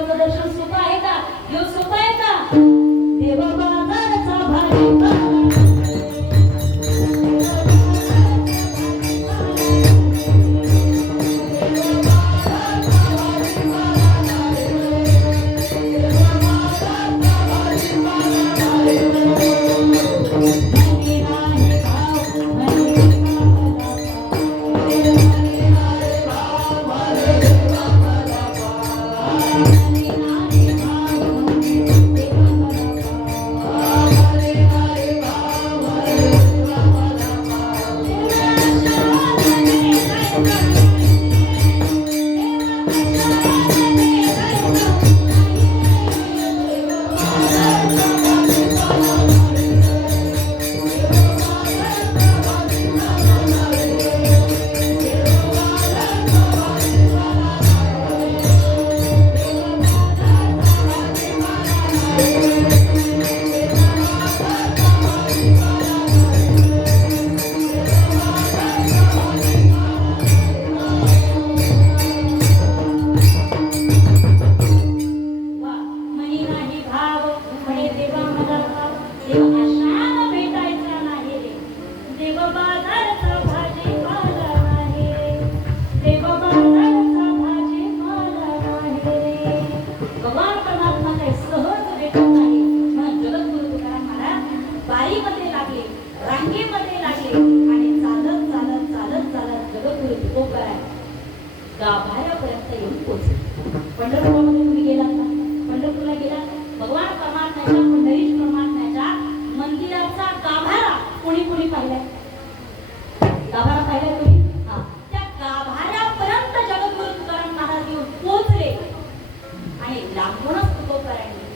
देवाचं दर्शन सोपं आहे का? देव सोपं आहे का? देव बाजारचा भाजीपाला गाभाऱ्यापर्यंत येऊन पोहोचले. पंढरपूरमध्ये तुम्ही गेलात ना? पंढरपूरला गेला भगवान परमात्म्याच्या पंढरीश परमात्म्याच्या मंदिराचा गाभारा कोणी कोणी पाहिलाय? गाभारा पाहिलाय कोणी? हा, त्या गाभाऱ्यापर्यंत जगद्गुरु तुकाराम महाराज येऊन पोहोचले आणि लांबूनच तुकोबारांनी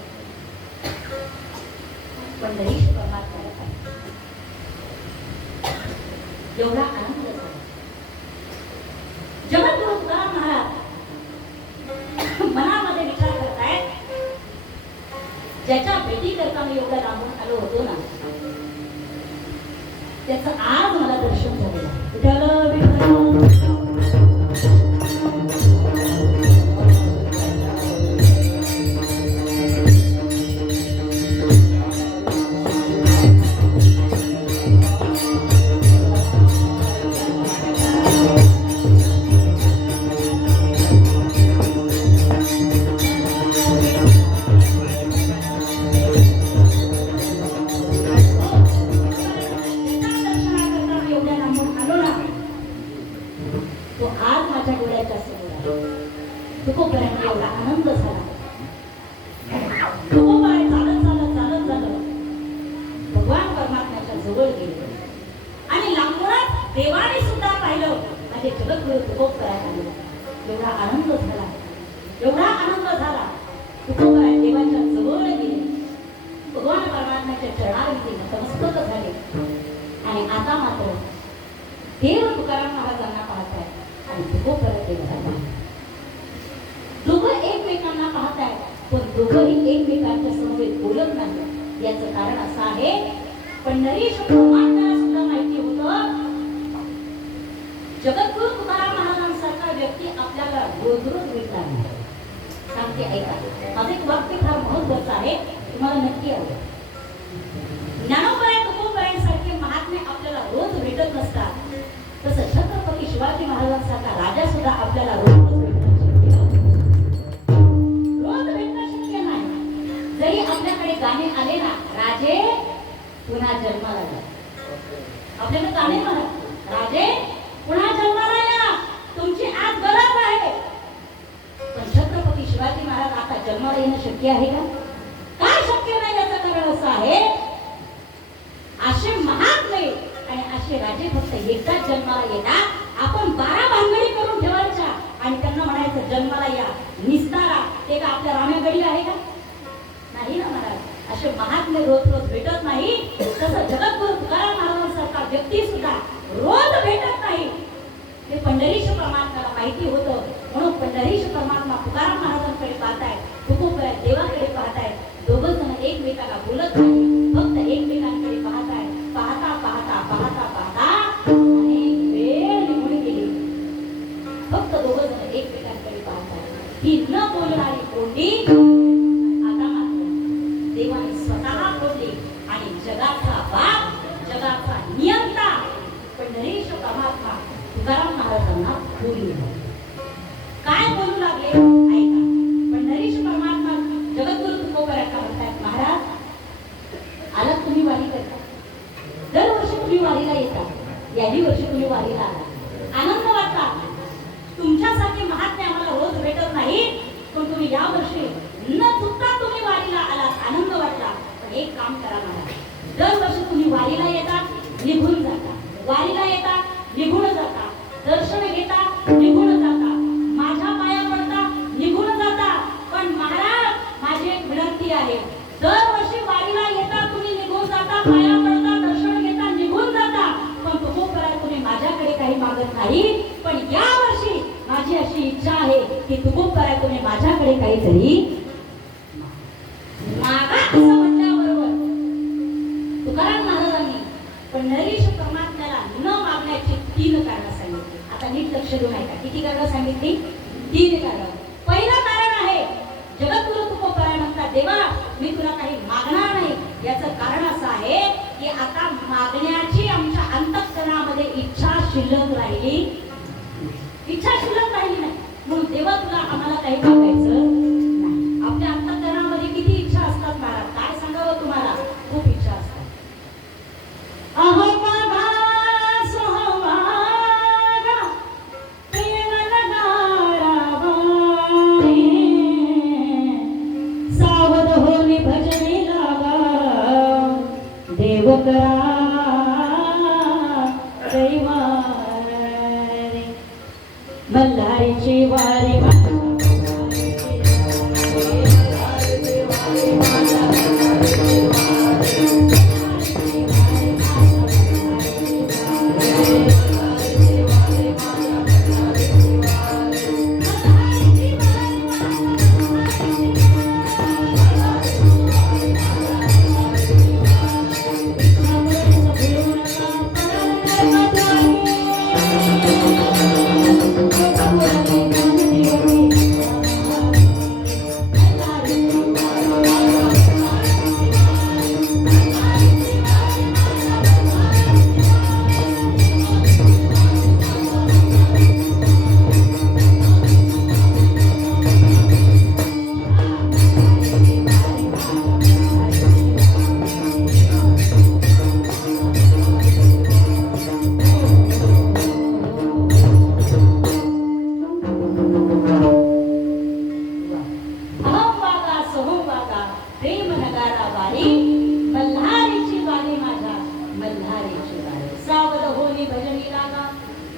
पंढरीश परमात्म्याला पाहिलं. एवढा आनंद झाला. जगद्गुरु तुकाराम महाराज मनामध्ये विचार करतायत, ज्याच्या भेटी करता मी एवढा लांबून आलो होतो ना, त्याचं आज मला दर्शन झालेलं. तुकोबारांना एवढा आनंद झाला. तुकोबाराय चालत चालत चालत चालत भगवान परमात्म्याच्या जवळ गेले आणि लांबूनच देवाने सुद्धा पाहिलं. माझे जगद्गुरु तुकोबाराय आले. एवढा आनंद झाला, एवढा आनंद झाला. तुकोबाराय देवाच्या जवळ गेले, भगवान परमात्म्याच्या चरणावरती नतमस्तक झाले आणि आता मात्र देव तुकाराम महाराजांना पाहताय आणि तुकोबाराय देवाला दोघं एकमेकांना पाहताय, पण दोघंही एकमेकांच्या समोर बोलत नाही. याचं कारण असं आहे, पंढरीश परमात्म्याला सुद्धा माहिती होतं जगद्गुरु तुकाराम महाराजांसारखा व्यक्ती आपल्याला रोज रोज भेटणार नाही. सांगते ऐका, माझं एक वाक्य फार महत्वाचं आहे, तुम्हाला नक्की आवडेल. ज्ञानोबराय तुकोबारायांसारखे महात्मे आपल्याला रोज भेटत नसतात, तसं छत्रपती शिवाजी महाराजांसारखा राजा सुद्धा आपल्याला रोज जरी आपल्याकडे गाणे आले ना, राजे पुन्हा जन्माला या. आपल्याकडे गाणे म्हणत, राजे पुन्हा जन्माला या, तुमची आज गरज आहे. पण छत्रपती शिवाजी महाराज आता जन्माला येणं शक्य आहे का? काय शक्य नाही. याचं कारण असं आहे, असे महात्मे आणि असे राजे फक्त एकदाच जन्माला येतात. आपण 12 भानगडी करून ठेवायच्या आणि त्यांना म्हणायचं जन्माला या, निस्तारा. ते का आपल्या रामेगडी आहे का? नाही ना महाराज. असे महात्मे रोज रोज भेटत नाही. तसं जगद्गुरु तुकाराम महाराजांसारखा व्यक्ती सुद्धा रोज भेटत नाही. हे पंढरीश परमात्म्याला माहिती होतं, म्हणून पंढरीश परमात्मा तुकाराम महाराजांकडे पाहताय, तुकोबाराय देवाकडे पाहताय. दोघं जण एकमेकाला बोलत नाही, फक्त एकमेकांकडे पाहताय. पाहता पाहता पाहता पाहता अनेक वेळ निघून गेली. फक्त दोघं जण एकमेकांकडे पाहताय. ही न बोलणारी कोंडी बोलू काय बोलू लागले ऐका. पंढरीश परमात्मा जगद्गुरु तुकोबरायचा म्हणतात, महाराज आला तुम्ही वारी करता, दरवर्षी तुम्ही वारीला येता, याही वर्षी तुम्ही वारीला आला, आनंद वाटला. तुमच्यासारखे महात्मे आम्हाला रोज भेटत नाही, पण तुम्ही या वर्षी न चुकता तुम्ही वारीला आलात, आनंद वाटला. पण एक काम करा महाराज, दरवर्षी तुम्ही वारीला येता, निघून जाता, वारीला येता, निघून जाता, दर्शन घेता, निघून जाता, माझ्या पाया पडता, निघून जाता. पण महाराज माझी एक विनंती आहे, दरवर्षी वारीला येता, तुम्ही निघून जाता, पाया पडता, दर्शन घेता, निघून जाता, पण तुकोबराय तुम्ही माझ्याकडे काही मागत नाही. पण या वर्षी माझी अशी इच्छा आहे की तुकोबराय तुम्ही माझ्याकडे काहीतरी मागा. असं म्हटल्याबरोबर तुकाराम महाराजांनी पंढरीश परमात्म्याला न मागण्याची 3 कारणं सांगितली. आता नीट लक्ष देऊन ऐका. किती कारणं सांगितली? 3 कारणं. पहिलं कारण आहे, जगद्गुरु तुकोबराय म्हणतात, देवा मी तुला काही मागणार नाही. याचं कारण असं आहे की आता मागण्याची आमच्या अंतःकरणामध्ये इच्छा शिल्लक राहिली, इच्छा शिल्लक राहिली नाही. म्हणून देवा तुला आम्हाला काही मागायचं नाही. आपल्या अंतःकरणामध्ये किती इच्छा असतात महाराज, काय सांगावं तुम्हाला, खूप इच्छा असतात. मल्हारीची वारी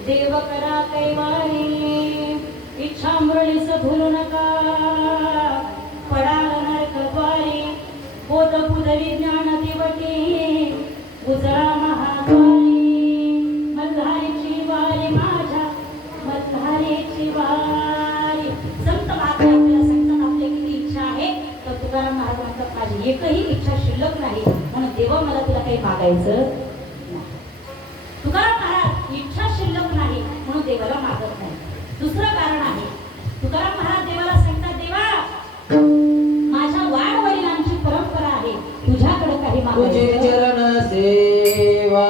देव करा कैवारी, इच्छा मृळीस भूलू नका, पडाल नरक द्वारी, बोध पुदरी ज्ञान दिवटी, उजळा महाद्वारी. मल्हारीची वारी माझ्या, मल्हारीची वारी. संत महात्मे आपल्याला सांगतात आपल्या किती इच्छा आहे, तर तुकाराम महाराज म्हणतात माझी एकही इच्छा शिल्लक नाही, म्हणून देवा मला तुला काही मागायचं नाही. तुकाराम महाराज इच्छा शिल्लक नाही म्हणून देवाला मागत नाही. दुसरं कारण आहे, तुकाराम महाराज देवाला सांगतात, देवा माझ्या वाडवडिलांची परंपरा आहे, तुझ्याकडे काही मागायचं. तुझे चरण सेवा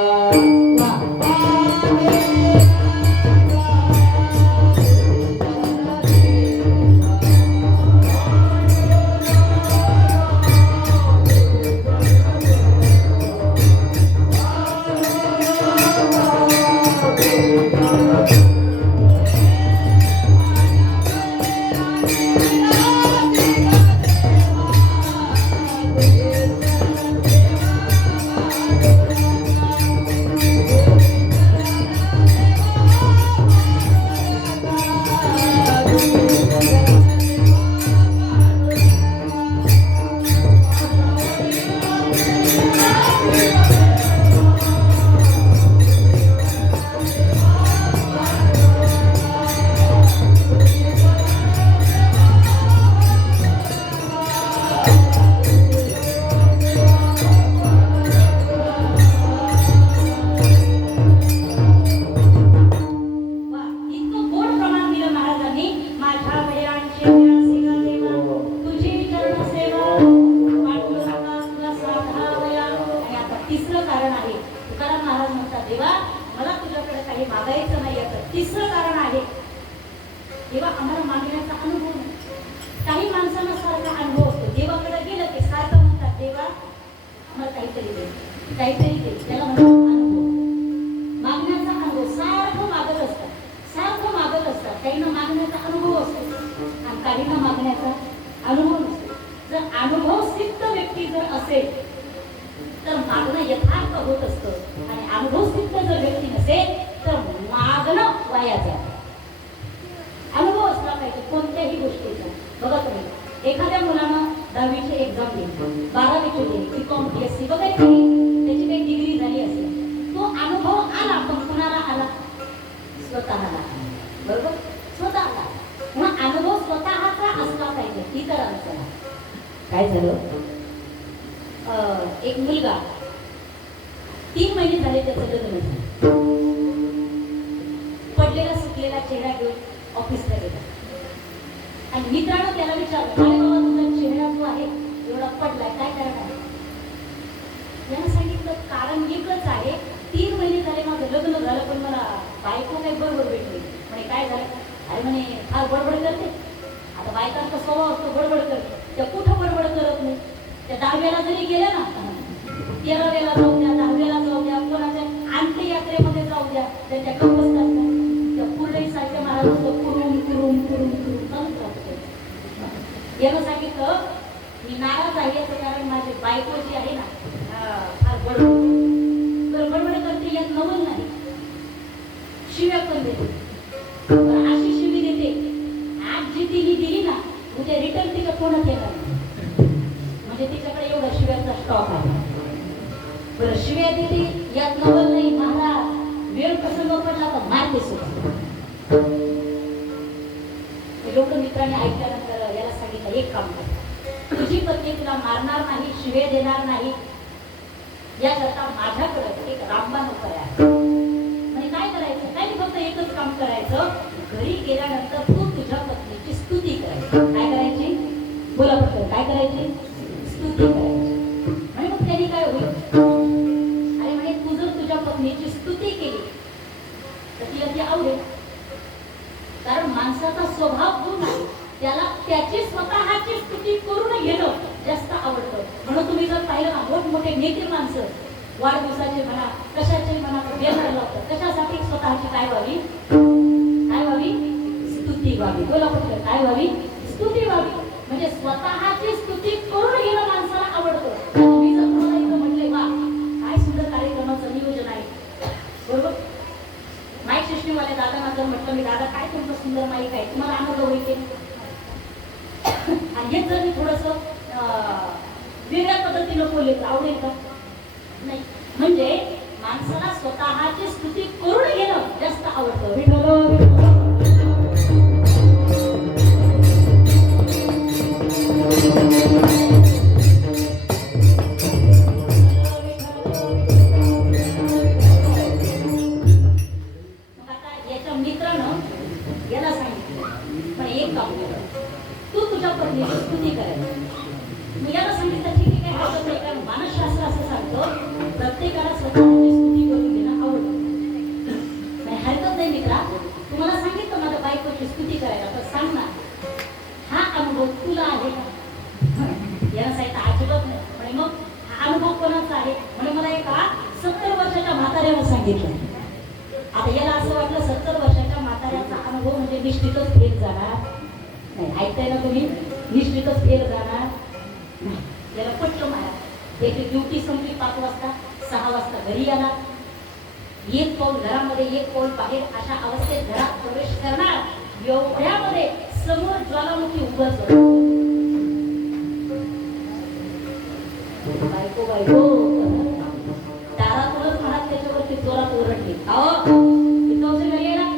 तुकाराम महाराज म्हणतात, देवा मला तुझ्याकडे काही मागायचं नाही. याचं तिसरं कारण आहे, तेव्हा आम्हाला मागण्याचा अनुभव नाही. काही माणसांना सारखा अनुभव असतो. देवाकडे गेलं की सारखं म्हणतात, देवा आम्हाला काहीतरी दे, काहीतरी दे. त्याला म्हणतात अनुभव. मागण्याचा अनुभव. सारखं मागत असतात, सारखं मागत असतात. काहींना मागण्याचा अनुभव असतो आणि काहींना मागण्याचा अनुभव नसतो. जर अनुभव सिद्ध व्यक्ती जर असेल तर मागणं यथार्थ होत असतं आणि अनुभव सिद्ध जर व्यक्ती नसेल तर मागणं वाया जातं. अनुभव असला पाहिजे कोणत्याही गोष्टीचा. बघा तुम्ही एखाद्या मुलानं 10वीची एक्झाम दिली, 12वीची दिली, बीकॉम BSc वगैरे केली, त्याची काही डिग्री झाली असेल, तो अनुभव आला पण कुणाला आला? स्वतःला. बरोबर, स्वतःला. मग अनुभव स्वतःचा असला पाहिजे, इतरांचा. काय झालं, एक मुलगा 3 महिने झाले त्याचं लग्न झालं. पडलेला सुटलेला चेहरा घेऊन ऑफिसला गेला आणि मित्रानं त्याला विचारलं, काय बाबा तुझा चेहरा जो आहे एवढा पडलाय, काय कारण आहे? त्यानं सांगितलं, कारण एकच आहे, 3 महिने झाले माझं लग्न झालं पण मला बायको काही बरोबर भेटली. म्हणे काय झालं? अरे म्हणे फार बडबड करते. आता बायकांचा स्वभाव असतो, बडबड करते. त्या कुठं बडबड करत नाही. त्या 10व्याला जरी गेल्या ना, 13व्याला जाऊ द्या, 10व्याला जाऊ द्या, कोणाच्या अंत्ययात्रेमध्ये जाऊ द्या, त्यांच्या गप्पच करतात. त्या पुरळी सारख्या महाराजांचं कुरुम कुरुम कुरुम कुरुम चालूच राहतं. यानं सांगितलं, मी नाराज आहे याचं कारण माझी बायको जी आहे ना फार बडबड. तर बडबड करते यात नवल नाही, शिव्या पण देते. अशी शिवी देते, आज जी तिने दिली ना उद्या रिटर्न तिच्या कोणाच येणार नाही. म्हणजे तिच्याकडे एवढा शिव्याचा स्टॉक आहे. बरं, शिव्या देते यात नवल नाही. महाराज वेळ प्रसंग पडला तर मारते सुद्धा. लोक मित्रांनी ऐकल्यानंतर याला सांगितलं, एक काम कर, तुझी पत्नी तुला मारणार नाही, शिव्या देणार नाही, याकरता माझ्याकडे एक रामबाण उपाय आहे. म्हणजे काय करायचं? काही फक्त एकच काम करायचं, घरी गेल्यानंतर तू तुझ्या पत्नीची स्तुती करायची. काय करायची? बोला पटकन, काय करायची? स्तुती करायची. म्हणजे मग त्यांनी काय होईल? अरे म्हणे तू जर तुझ्या पत्नीची स्तुती केली तर तिला ती आवडेल. कारण माणसाचा स्वभाव गुण आहे, त्याला त्याची स्वतःची स्तुती करून घेणं जास्त आवडतं. म्हणून तुम्ही जर पाहिलं ना, मोठमोठे नेते माणसं वाढदिवसाचे म्हणा, कशाचे म्हणा, बेनर लावतात. कशासाठी? स्वतःची काय व्हावी? काय व्हावी? स्तुती व्हावी. बोला पटकन, काय व्हावी? स्तुती व्हावी. म्हणजे स्वतःची स्तुती करून घेणं माणसाला आवडतं. मी जर तुम्हाला इथं म्हटले, वा काय सुंदर कार्यक्रमाचं नियोजन आहे, बरोबर, माईक सिस्टीमवाले दादांना जर म्हटलं, मी दादा काय तुमचं सुंदर माईक आहे, तुम्हाला आनंद होईल. आणि हेच जर मी थोडंसं वेगळ्या पद्धतीनं बोलले तर आवडेल का? नाही. म्हणजे माणसाला स्वतःची स्तुती करून घेणं जास्त आवडतं. विठ्ठल स्तुती करायची. मग याला सांगितलं, ठीक आहे, काय हरकत नाही. कारण मानसशास्त्र असं सांगतं, प्रत्येकाला स्वतःची स्तुती करून घेणं आवडतं. नाही हरकत नाही मित्रा, तुम्हाला सांगितलं माझ्या बायकोची स्तुती करायला, तर सांग ना, हा अनुभव तुला आहे का? याला सांगितलं अजिबात नाही. म्हणे मग हा अनुभव कोणाचा आहे? म्हणे मला एका 70 वर्षाच्या म्हाताऱ्यानं सांगितलं. आता याला असं वाटलं 70 वर्षाच्या म्हाताऱ्याचा अनुभव म्हणजे निश्चितच फेल जाणार. नाही, ऐकताय ना तुम्ही? निश्चितच फेल जाणार नाही. त्याला पटलं मला. त्याची ड्युटी संपली 5 वाजता, 6 वाजता घरी आला. एक पाऊल घरामध्ये, एक पाऊल बाहेर, अशा अवस्थेत घरात प्रवेश करणार, एवढ्यामध्ये समोर ज्वालामुखी उभंच बायको बायको दारातूनच म्हणत त्याच्यावरती जोरात ओरडली, अहो इथं घरी येणार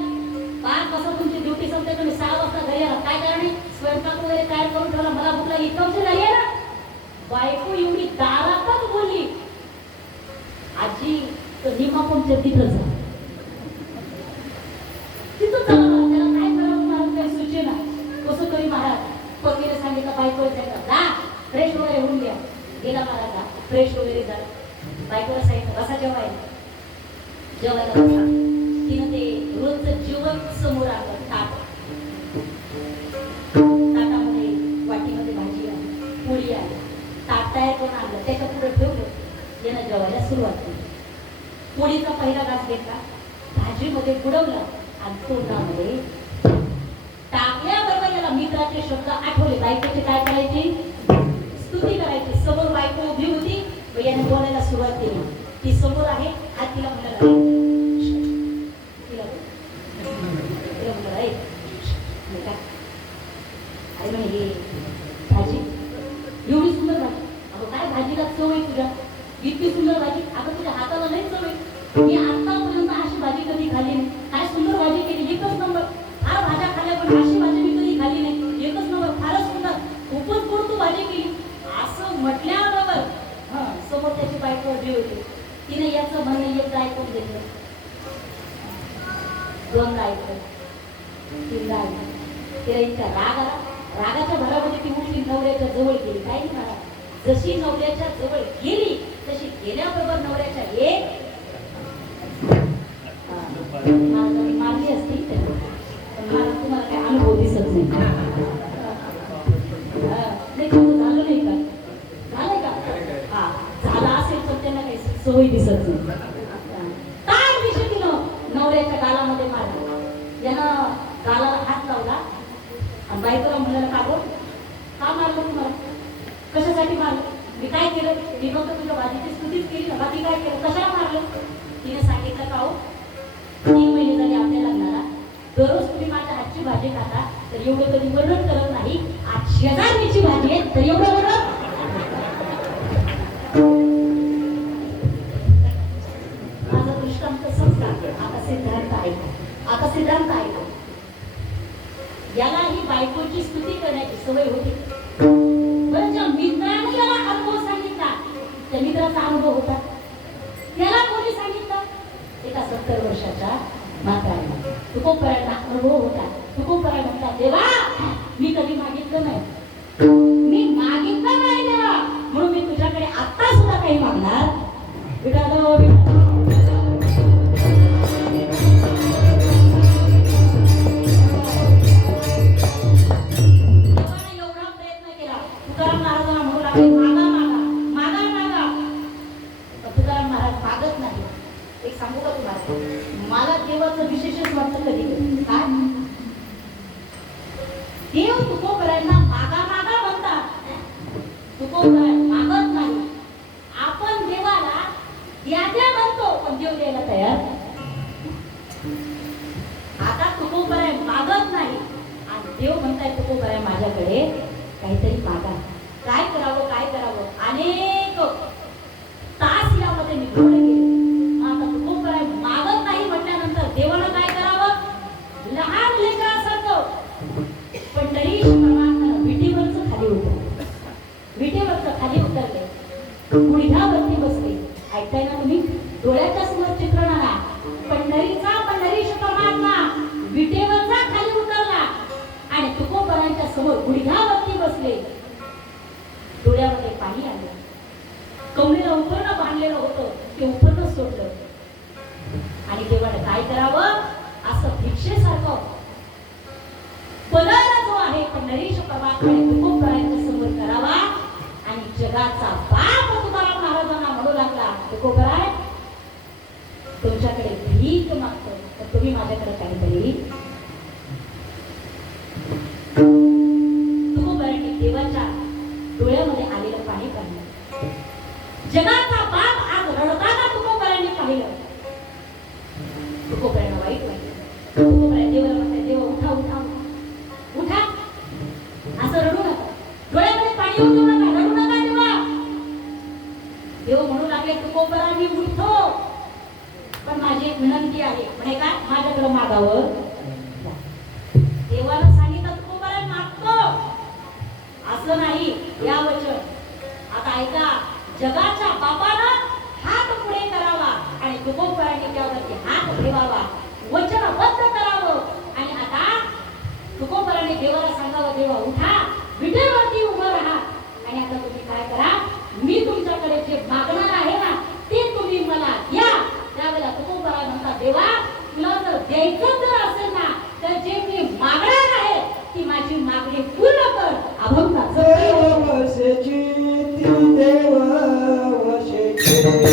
5 वाजता तुमची ड्युटी संपते, तुम्ही 6 वाजता घरी येणार, काय कारण? स्वयंपाक वगैरे तयार करून ठेवला, मला भूक लागली, इथं घरी येणार. बायको एवढी दारातच बोलली, आजी तर निमा कोणच्या तिथंच तिथं चला. त्याला काय करावं महाराज काही सुचेना. कसं तरी महाराज पत्नीने सांगितलं, बायकोला सांगितलं, जा फ्रेश वगैरे होऊन घ्या. गेला महाराज, फ्रेश वगैरे झालं. बायकोला सांगितलं, बसा जेवायला. जेवायला बसा. तिनं ते रोजचं जेवण समोर आलं, ताट. यानं जेवायला सुरुवात केली. पोळीचा पहिला घास घेतला, भाजीमध्ये बुडवलं आणि तोंडामध्ये टाकल्याबरोबर याला मित्राचे शब्द आठवले. बायकोची काय करायची? स्तुती करायची. समोर बायको उभी होती व याने बोलायला सुरुवात केली. ती समोर आहे, हात तिला म्हणाला, तिला म्हणाला, आई म्हणे हे भाजी एवढी सुंदर भाजी. अगं काय भाजीला चव आहे तुझ्या? इतकी सुंदर भाजी. अगं तुझ्या हाताला नाही चव आहे. मी आतापर्यंत अशी भाजी कधी खाल्ली नाही. काय सुंदर भाजी केली, एकच नंबर. फार भाज्या खाल्ल्या पण अशी भाजी मी कधी खाल्ली नाही. एकच नंबर, फारच सुंदर, खूपच गोड तू भाजी केली. असं म्हटल्याबरोबर समोर त्याची बायको उभी होती. तिने याचं म्हणणं एकदा ऐकून घेतलं, दोनदा ऐकलं, तीनदा ऐकलं. तिला इतका राग आला. रागाच्या भरामध्ये ती उठली, नवऱ्याच्या जवळ गेली. काय नाही मला, जशी नवऱ्याच्या जवळ गेली तशी गेल्याबरोबर नवऱ्याच्या एक मारली असती, पण मला तुम्हाला काय अनुभव दिसत नाही. नाही झालं नाही का? झालंय का? हा झाला असेल तर त्यांना काही सवय दिसत नाही. काय दिशे तिनं नवऱ्याच्या गालामध्ये मारलं. यानं गालाला हात लावला आणि बायकोला म्हणाला, का मारलं तुम्हाला? कशासाठी मारलं? मी काय केलं? मी फक्त तुझ्या भाजीची स्तुतीच केली ना, बाकी काय केलं? कशाला मारलं? तिने सांगितलं, का हो 3 महिने झाले आपल्या लग्नाला, दररोज तुम्ही माझ्या हातची भाजी खाता, तर एवढं कधी वर्णन करत नाही. आज शेजारणीची भाजी आहे तर एवढं वर्णन. माझा दृष्टांत संस्कार. आता सिद्धांत ऐका, आता सिद्धांत ऐका. याला ही बायकोची स्तुती करण्याची सवय होती. बरं, ज्या मित्राने याला अनुभव सांगितला, त्या मित्राचा अनुभव होता. त्याला कोणी सांगितलं? एका 70 वर्षाच्या म्हाताऱ्याला. तुकोबरायांना अनुभव होता. तुकोबराय म्हणतात, देवा मी कधी मागितलं नाही, मी मागितलं नाही देवा, म्हणून मी तुझ्याकडे आता सुद्धा काही मागणार. सांगू का तुम्हाला, मला देवाचं विशेषच वाटतं कधी कधी. काय देव तुकोबरायांना मागा मागा म्हणतात. तुकोबराय मागत नाही. आपण देवाला द्या द्या म्हणतो, पण देव द्यायला तयार. आता तुकोबराय मागत नाही आणि देव म्हणताय, तुकोबराय माझ्याकडे काहीतरी मागा. काय करावं, काय करावं? अनेक तास यामध्ये निघून गेले. मागत नाही म्हटल्यानंतर देवाला काय करावं? लहान लेकरासारखं पंढरीश परमात्म्यानं विटेवरचं खाली उतरले. विटेवरचं खाली उतरले, गुडघ्यावरती बसले. ऐकताय ना तुम्ही? डोळ्याच्या समोर चित्रण आला. पंढरीश परमात्मा विटेवरचा खाली उतरला आणि तुकोबरायांच्या समोर गुडघ्यावरती बसले. डोळ्यामध्ये पाणी आलं. कमरेला उपरणं बांधलेलं होतं, ते उपरणं सोडलं आणि देवाने काय करावं? असं भिक्षेसारखं पदार्थ जो आहे पंढरीश परमात्म्याने तुकोबरायांच्या समोर करावा. आणि जगाचा बाप तुकाराम महाराजांना म्हणू लागला, तुकोबराय तुमच्याकडे भीक मागतो, तर तुम्ही माझ्याकडे काहीतरी. तुकोबरायांनी देवाच्या डोळ्यामध्ये आलेलं पाणी पाहिलं. जगाचा बाप आज रडताना तुकोबरायांनी पाहिलं. तुकोबरायांना वाईट वाटलं. तुकोबराय देवाला म्हणतात, देवा उठा उठा उठा, असं रडू नका, डोळ्यामध्ये पाणी येऊ देऊ नका, रडू नका देवा. देव म्हणू लागले, तुकोबराय मी उठतो, पण माझी एक विनंती आहे. म्हणे काय? माझ्याकडे मागावं. देवाला सांगितलं तुकोबराय मागतो, असं नाही. या वचन आता ऐका. जगाच्या बापानं हात पुढे करावा आणि तुकोबरायांनी त्यावरती हात ठेवावा, वचनबद्ध करावं. आणि आता तुकोबरायांनी देवाला सांगावं, देवा उठा, विटेवरती उभं राहा आणि आता तुम्ही काय करा, मी तुमच्याकडे जे मागणार आहे ना ते तुम्ही मला द्या. त्यावेळेला तुकोबराय म्हणतात, देवा तुला जर द्यायचं जर असेल ना तर जे मी मागणार आहे ती माझी मागणी पूर्ण कर. अभंगाचं देव वशेची ती देव वशेची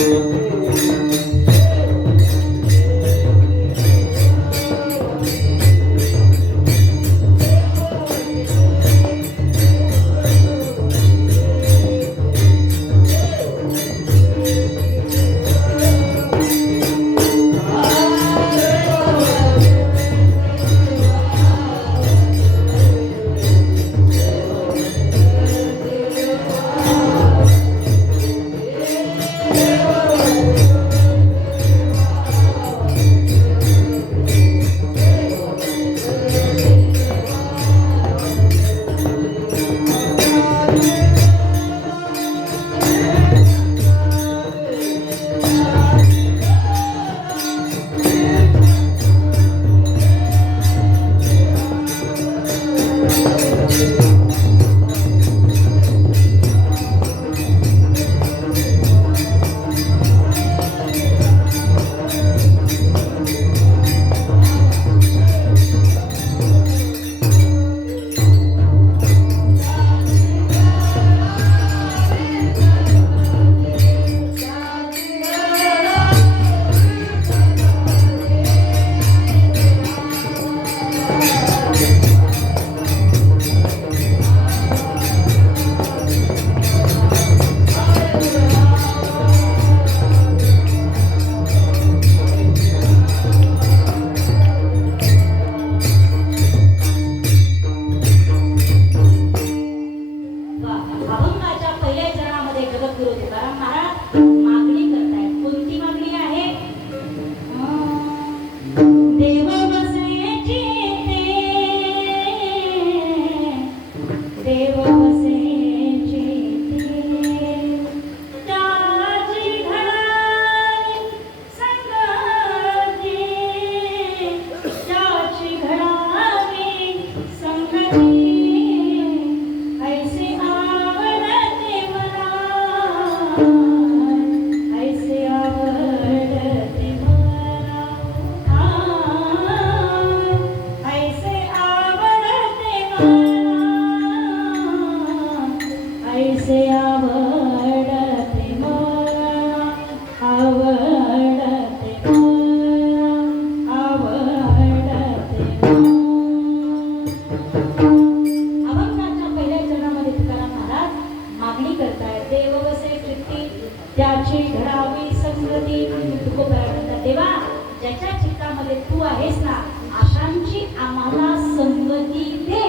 चित्तामध्ये तू आहेस ना, अशांची आम्हाला संगती दे.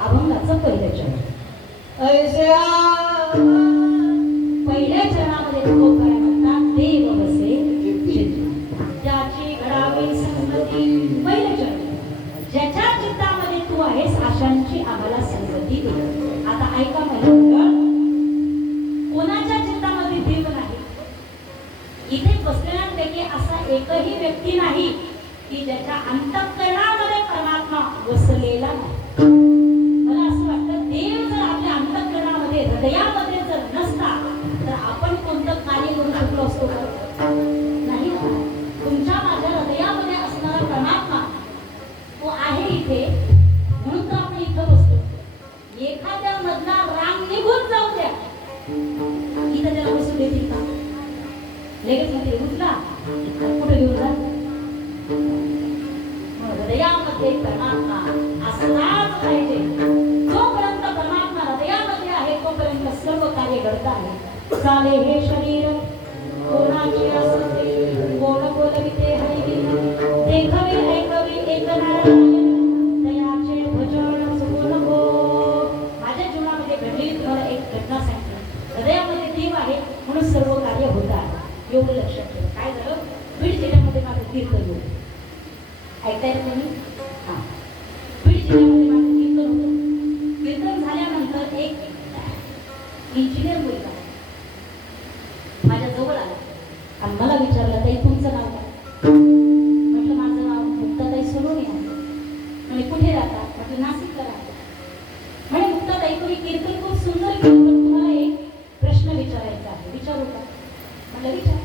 अभंगाचं पहिलं चरण. ऐसे पहिल्या चरणामध्ये तुकोबाराय म्हणतात देव बसे चित्त, त्याची घडावी संगती. पहिलं चरण, ज्याच्या चित्तामध्ये तू आहेस अशांची आम्हाला संगती दे. आता ऐका मला, कोणाच्या चित्तामध्ये देव नाही? इथे बसलेल्यांपैकी असा एकही व्यक्ती नाही की ज्याच्या अंतःकरणामध्ये परमात्मा वसलेला नाही. मला असं वाटतं देव जर आपल्या अंतःकरणामध्ये हृदयामध्ये जर नसता तर आपण कोणतं कार्य करू शकलो असतो का? नाही ना. तुमच्या माझ्या हृदयामध्ये असणारा परमात्मा तो आहे इथे, म्हणून तर आपण इथं बसतो. एखाद्या मधला रांग निघून जाऊ द्या, इथं त्याला बसू देतील का? लगेच मध्ये उठला कुठे घेऊन जा. हृदयामध्ये परमात्मा असलाच पाहिजे. जोपर्यंत परमात्मा हृदयामध्ये आहे तोपर्यंत सर्व कार्य घडत आहे. चाले हे शरीर कोणाचे असते, कोण बोलविते हरिवी, देखवे ऐकवी एक नारायण, दयाचे भजन सुगुण हो. माझ्या जीवनामध्ये घडलेली तुम्हाला एक घटना सांगितली. हृदयामध्ये देव आहे म्हणून सर्व कार्य होत आहे, एवढं लक्षात ठेवा. काय झालं, बीड जिल्ह्यामध्ये माझं कीर्तन होतं. ऐकताय तुम्ही? हां, बीड जिल्ह्यामध्ये माझं कीर्तन होतं. कीर्तन झाल्यानंतर एक इंजिनियर मुलगा माझ्या जवळ आला आणि मला विचारलं, ताई तुमचं नाव काय? म्हटलं माझं नाव मुक्ताताई सोनवणे आहे. म्हणे कुठे राहता? म्हटलं नाशिकला राहता. म्हणे मुक्ताताई तुम्ही कीर्तन खूप सुंदर केलं, पण तुम्हाला एक प्रश्न विचारायचा आहे, विचारू का? म्हटलं विचार.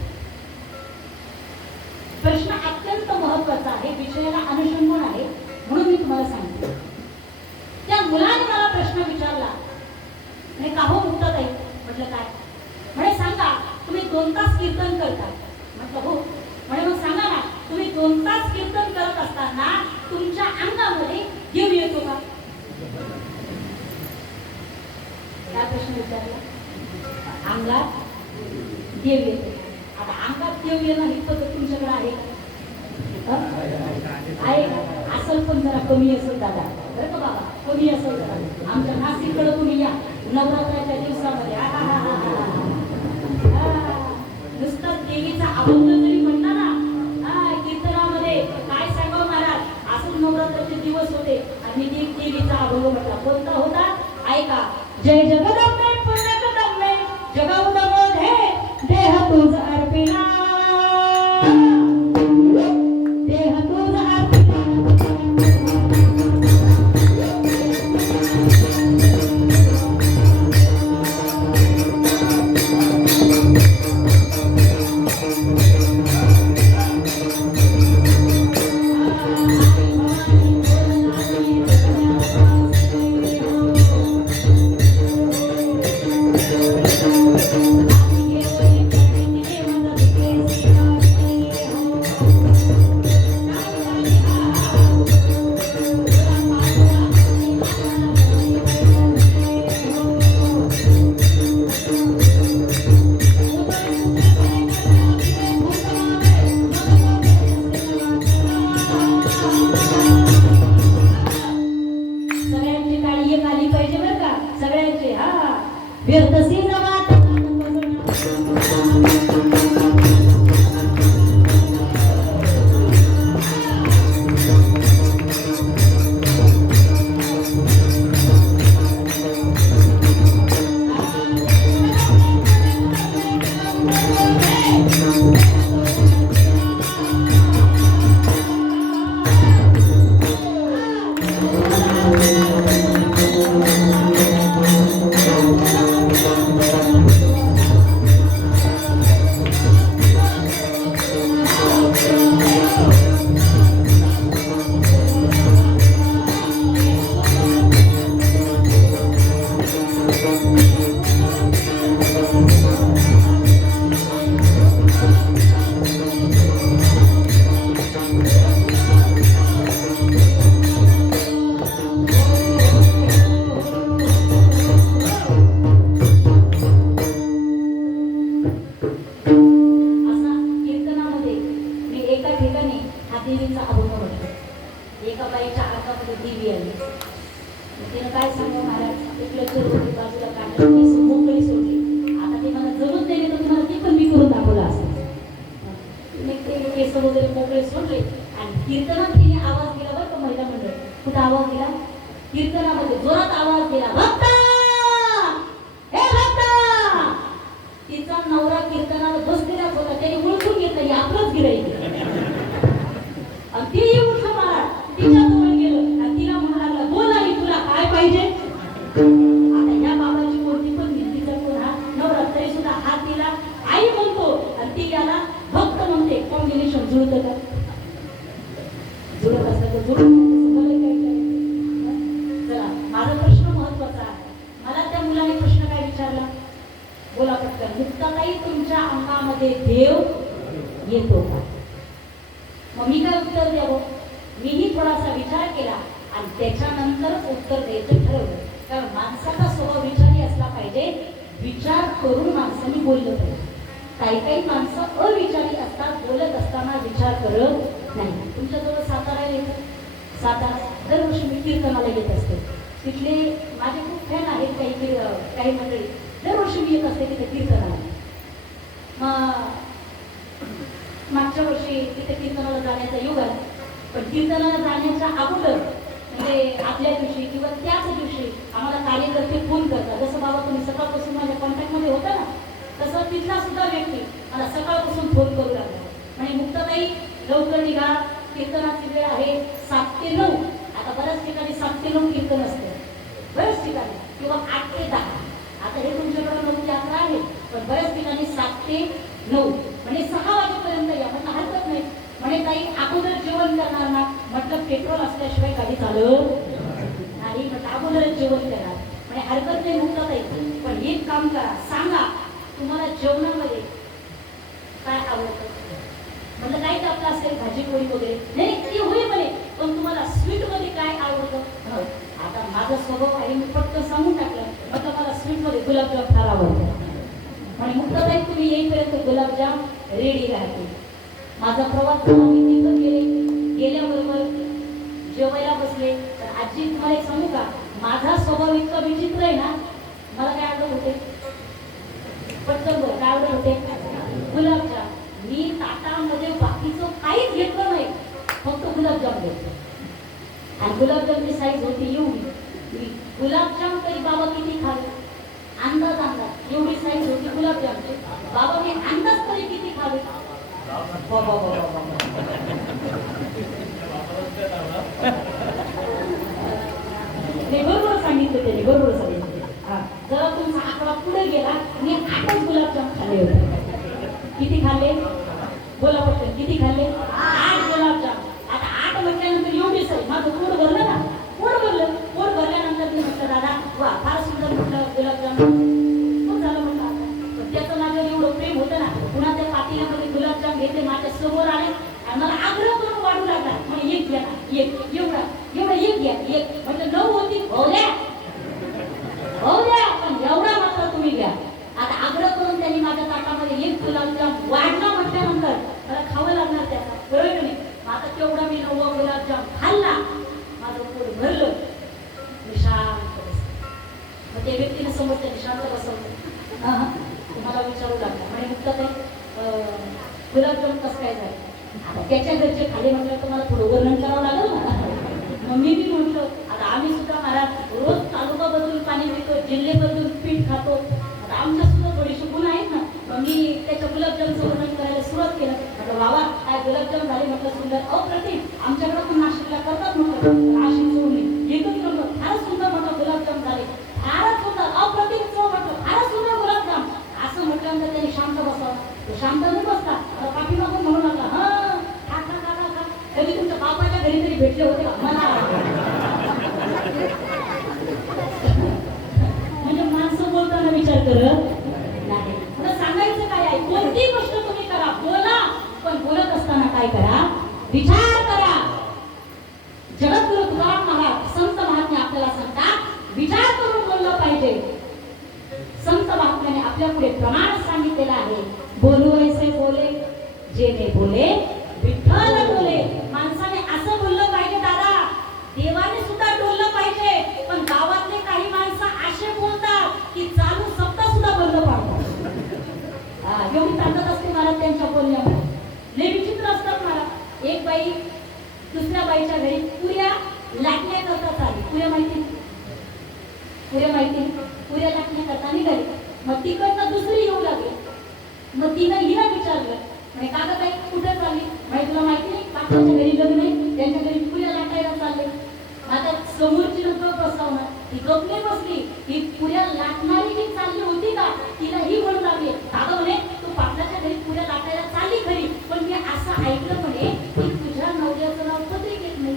प्रश्न अत्यंत महत्वाचा आहे, विषयाला अनुषंगान आहे, म्हणून मी तुम्हाला सांगते. त्या मुलाने मला प्रश्न विचारला, म्हणे का हो मुक्ताताई? म्हटलं काय? म्हणे सांगा तुम्ही 2 तास कीर्तन करता. म्हटलं हो. म्हणे मग सांगा ना, तुम्ही 2 तास कीर्तन करत असताना तुमच्या अंगामध्ये देव येतो का? काय प्रश्न विचारला? अंगात देव येतो. आता अंगात देव येणं ही पद्धत तुमच्याकडे आहे का? आहे का? असेल पण जरा कमी असेल दादा, बरं का बाबा, कमी असेल जरा. आमच्या नाशिककडे तुम्ही या नवरात्राच्या दिवसामध्ये नुसतं देवीचा अभंग जरी म्हणला ना कीर्तनामध्ये, काय सांगावं महाराज, असं नवरात्राचे दिवस होते आणि देवीचा अभंग म्हटला. कोणता होता? ऐका. जय जगदंबे पुण्यकदंबे जगौदमोधे देह तुझ अर्पिणा, देह तुझ अर्पिणा. देवी आली. मग तिनं काय सांगा महाराज, एक लचर होती बाजूला काढली, केस मोकळी सोडली. आता ते मला जमत नाही तर तुम्हाला ते पण मी करून दाखवलं असतं. तिने ते केस वगैरे मोकळे सोडले आणि कीर्तनात तिने आवाज दिला बरं का महिला मंडळ. कुठं आवाज दिला? कीर्तनामध्ये जोरात आवाज दिला, भक्ता हे भक्ता. तिचा नवरा कीर्तनाला बसलेलाच होता, त्याने ओळखून घेतलं ही आपलंच गिराईक. आणि ती उठलं महाराज, तिच्या जवळ गेलं आणि तिला म्हणू लागला, बोल आई तुला काय पाहिजे. आता या बाबाची कोणती पण भिंतीचा कोण हा नवरा तरी सुद्धा हात दिला, आई म्हणतो आणि ती याला भक्त म्हणते. कॉम्बिनेशन जुळतं का? जुळत असतं तर जुळत मला काय करायचं. चला माझा प्रश्न महत्वाचा आहे. मला त्या मुलाने प्रश्न काय विचारला, बोला पटकन. मुक्ताताई तुमच्या अंगामध्ये देव येतो का? मग मी काय उत्तर द्यावं? मीही थोडासा विचार केला आणि त्याच्यानंतरच उत्तर द्यायचं ठरवलं. कारण माणसाचा स्वभाव विचारी असला पाहिजे, विचार करून माणसाने बोललं पाहिजे. काही काही माणसं अविचारी असतात, बोलत असताना विचार करत नाही. तुमच्याजवळ सातारा येतं, सातारा दरवर्षी मी कीर्तनाला येत असते. तिथले माझे खूप फॅन आहेत, काही मंडळी. दरवर्षी मी येत असते तिथे कीर्तनाला. मग मागच्या वर्षी तिथे कीर्तनाला जाण्याचा योग आला. पण कीर्तनाला जाण्याच्या अगोदर म्हणजे आदल्या दिवशी किंवा त्याच दिवशी आम्हाला कार्यकर्ते फोन करतात. जसं बाबा तुम्ही सकाळपासून माझ्या कॉन्टॅक्टमध्ये होता ना, तसं तिथला सुद्धा व्यक्ती मला सकाळपासून फोन करू लागला. म्हणजे मुक्ताताई लवकर निघा, कीर्तनाची वेळ आहे 7 ते 9. आता बऱ्याच ठिकाणी 7 ते 9 कीर्तन असते, बऱ्याच ठिकाणी, किंवा 8 ते 10. आता हे तुमच्याकडे 9 ते 11 आहे, पण बऱ्याच ठिकाणी 7 ते 9 म्हणजे 6 वाजेपर्यंत या. म्हटलं हरकत नाही. म्हणे ताई अगोदर जेवण करणार ना? म्हटलं पेट्रोल असल्याशिवाय गाडी चालत नाही. म्हटलं अगोदरच जेवण करणार. म्हणजे हरकत नाही मुक्ताताई, पण एक काम करा, सांगा तुम्हाला जेवणामध्ये काय आवडतं. म्हटलं काय टाकलं असेल, भाजी पोळी वगैरे. नाही ती होईल म्हणे, पण तुम्हाला स्वीट मध्ये काय आवडतं. आता माझा स्वभाव आहे, मी पटकन सांगून टाकलं. म्हटलं मला स्वीट मध्ये गुलाबजाम फार आवडतं. आणि मुक्ताताई तुम्ही येईपर्यंत गुलाबजाम रेडी राहते. माझा प्रवास तिथं गेल्याबरोबर जेवायला बसले तर आजी तुम्हाला एक सांगू का, माझा स्वभाव इतका विचित्र आहे ना. मला काय आवडत होते, पटकन बरं काय आवडत होते, गुलाबजाम. मी ताटामध्ये बाकीचं काहीच घेतलं नाही, फक्त गुलाबजाम घेतलं. आणि गुलाबजामची साईज होती एवढी. गुलाबजाम तरी बाबा किती खावे, अंदाज अंदाज एवढी साईज होती गुलाबजामची. बाबा मी अंदाज तरी किती खावे. बरोबर सांगितलं त्याने, बरोबर सांगितलं. जरा तुमचा आकडा पुढे गेला, मी 8च गुलाबजाम खाल्ले होते. किती खाल्ले बोला पटकन, किती खाल्ले? 8 गुलाबजाम. आता 8 म्हटल्यानंतर एवढी साईज, माझं पोट भरलं ना, पोट भरलं. पोट भरल्यानंतर मी म्हटलं दादा वा फार सुंदर म्हटलं गुलाबजाम. खूप झालं म्हटलं. आता पण त्याचं माझ्यावर एवढं प्रेम होतं ना, पुन्हा त्या पातेल्यामध्ये गुलाबजाम घेतले, माझ्या समोर आले आणि मला आग्रह करून वाढू लागला. म्हणजे एक घ्या ना, एक एवढा एवढा एक घ्या, एक. म्हटलं 9 होती, हो द्या पण एवढा मात्र तुम्ही घ्या. आता आग्रह करून त्यांनी माझ्या ताटामध्ये एक गुलाबजाम वाढला म्हटल्यानंतर मला खावं लागणार त्याचा, बरोबर नाही. आता तेवढा मी 9वा गुलाबजाम खाल्ला, माझं पोट भरलं, मी शांत बसले. मग त्या व्यक्तीने समोर त्यांनी शांत बसवलं. तुम्हाला विचारू लागला म्हणजे मुक्ताताई गुलाबजाम कसं काय झालं. आता त्याच्या घरचे खाली म्हटलं तर मला थोडं वर्णन करावं लागलं ना. मग मी म्हटलं आता आम्ही सुद्धा महाराज रोज तालुका बदलून पाणी पितो, जिल्हे बदलून पीठ खातो. आता आमच्या सुद्धा थोडीशी गुण आहेत ना. मग मी त्याच्या गुलाबजामचं वर्णन करायला सुरुवात केलं. म्हटलं बाबा काय गुलाबजाम झाले, म्हटलं सुंदर, अप्रतिम. आमच्याकडे पण नाशिकला करतात म्हटलं, नाशिक सोडले एकच नंबर, फारच सुंदर म्हटलं गुलाबजाम झाले, फारच सुंदर, अप्रतिम चव म्हटलं, फारच सुंदर गुलाबजाम. असं म्हटल्यानंतर त्यांनी शांत बसावं. शांत नाही बसता, पाठी मागून म्हणू लागला, खा खा खा खा खा. कधी तुमच्या बापाच्या घरी तरी भेटले होते का मला. म्हणजे माणसं बोलताना विचार करत नाही. मला सांगायचं काय आहे, कोणती गोष्ट तुम्ही करा, बोला, पण बोलत असताना काय करा, विचार करा. जगद्गुरु तुकाराम महाराज संत महात्मे आपल्याला सांगतात, विचार करून बोललं पाहिजे. संत महात्म्याने आपल्या पुढे प्रमाण सांगितलेलं आहे, बोलू ऐसे बोले जेने बोले विठ्ठल बोले. माणसाने असं बोललं पाहिजे दादा. देवाने चालली माहिती तुला माहिती नाही पाटलाच्या घरी लग्न आहे त्यांच्या घरी पुऱ्या लाटायला चालले आता समोरची नको बसवणार ती गप नाही बसली ही पुऱ्या लाटणारी जी चालली होती का तिला ही म्हणून लागली दादा म्हणे तू पाटलाच्या घरी पुऱ्या लाटायला चालली खरी पण मी असं ऐकलं म्हणे की तुझ्या नवऱ्याचं नाव पत्रिकेत नाही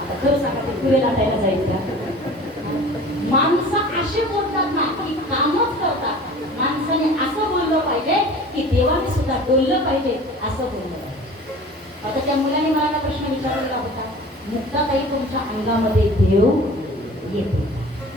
आता खरं सांगा ते पुऱ्या लाटायला जाईल का माणसं असे बोलतात ना की कामच करतात माणसाने असं बोललं पाहिजे की देवाने सुद्धा बोललं पाहिजे असं बोललं पाहिजे आता त्या मुलाने मला प्रश्न विचारलेला होता मुक्ताताई तुमच्या अंगामध्ये देव येतो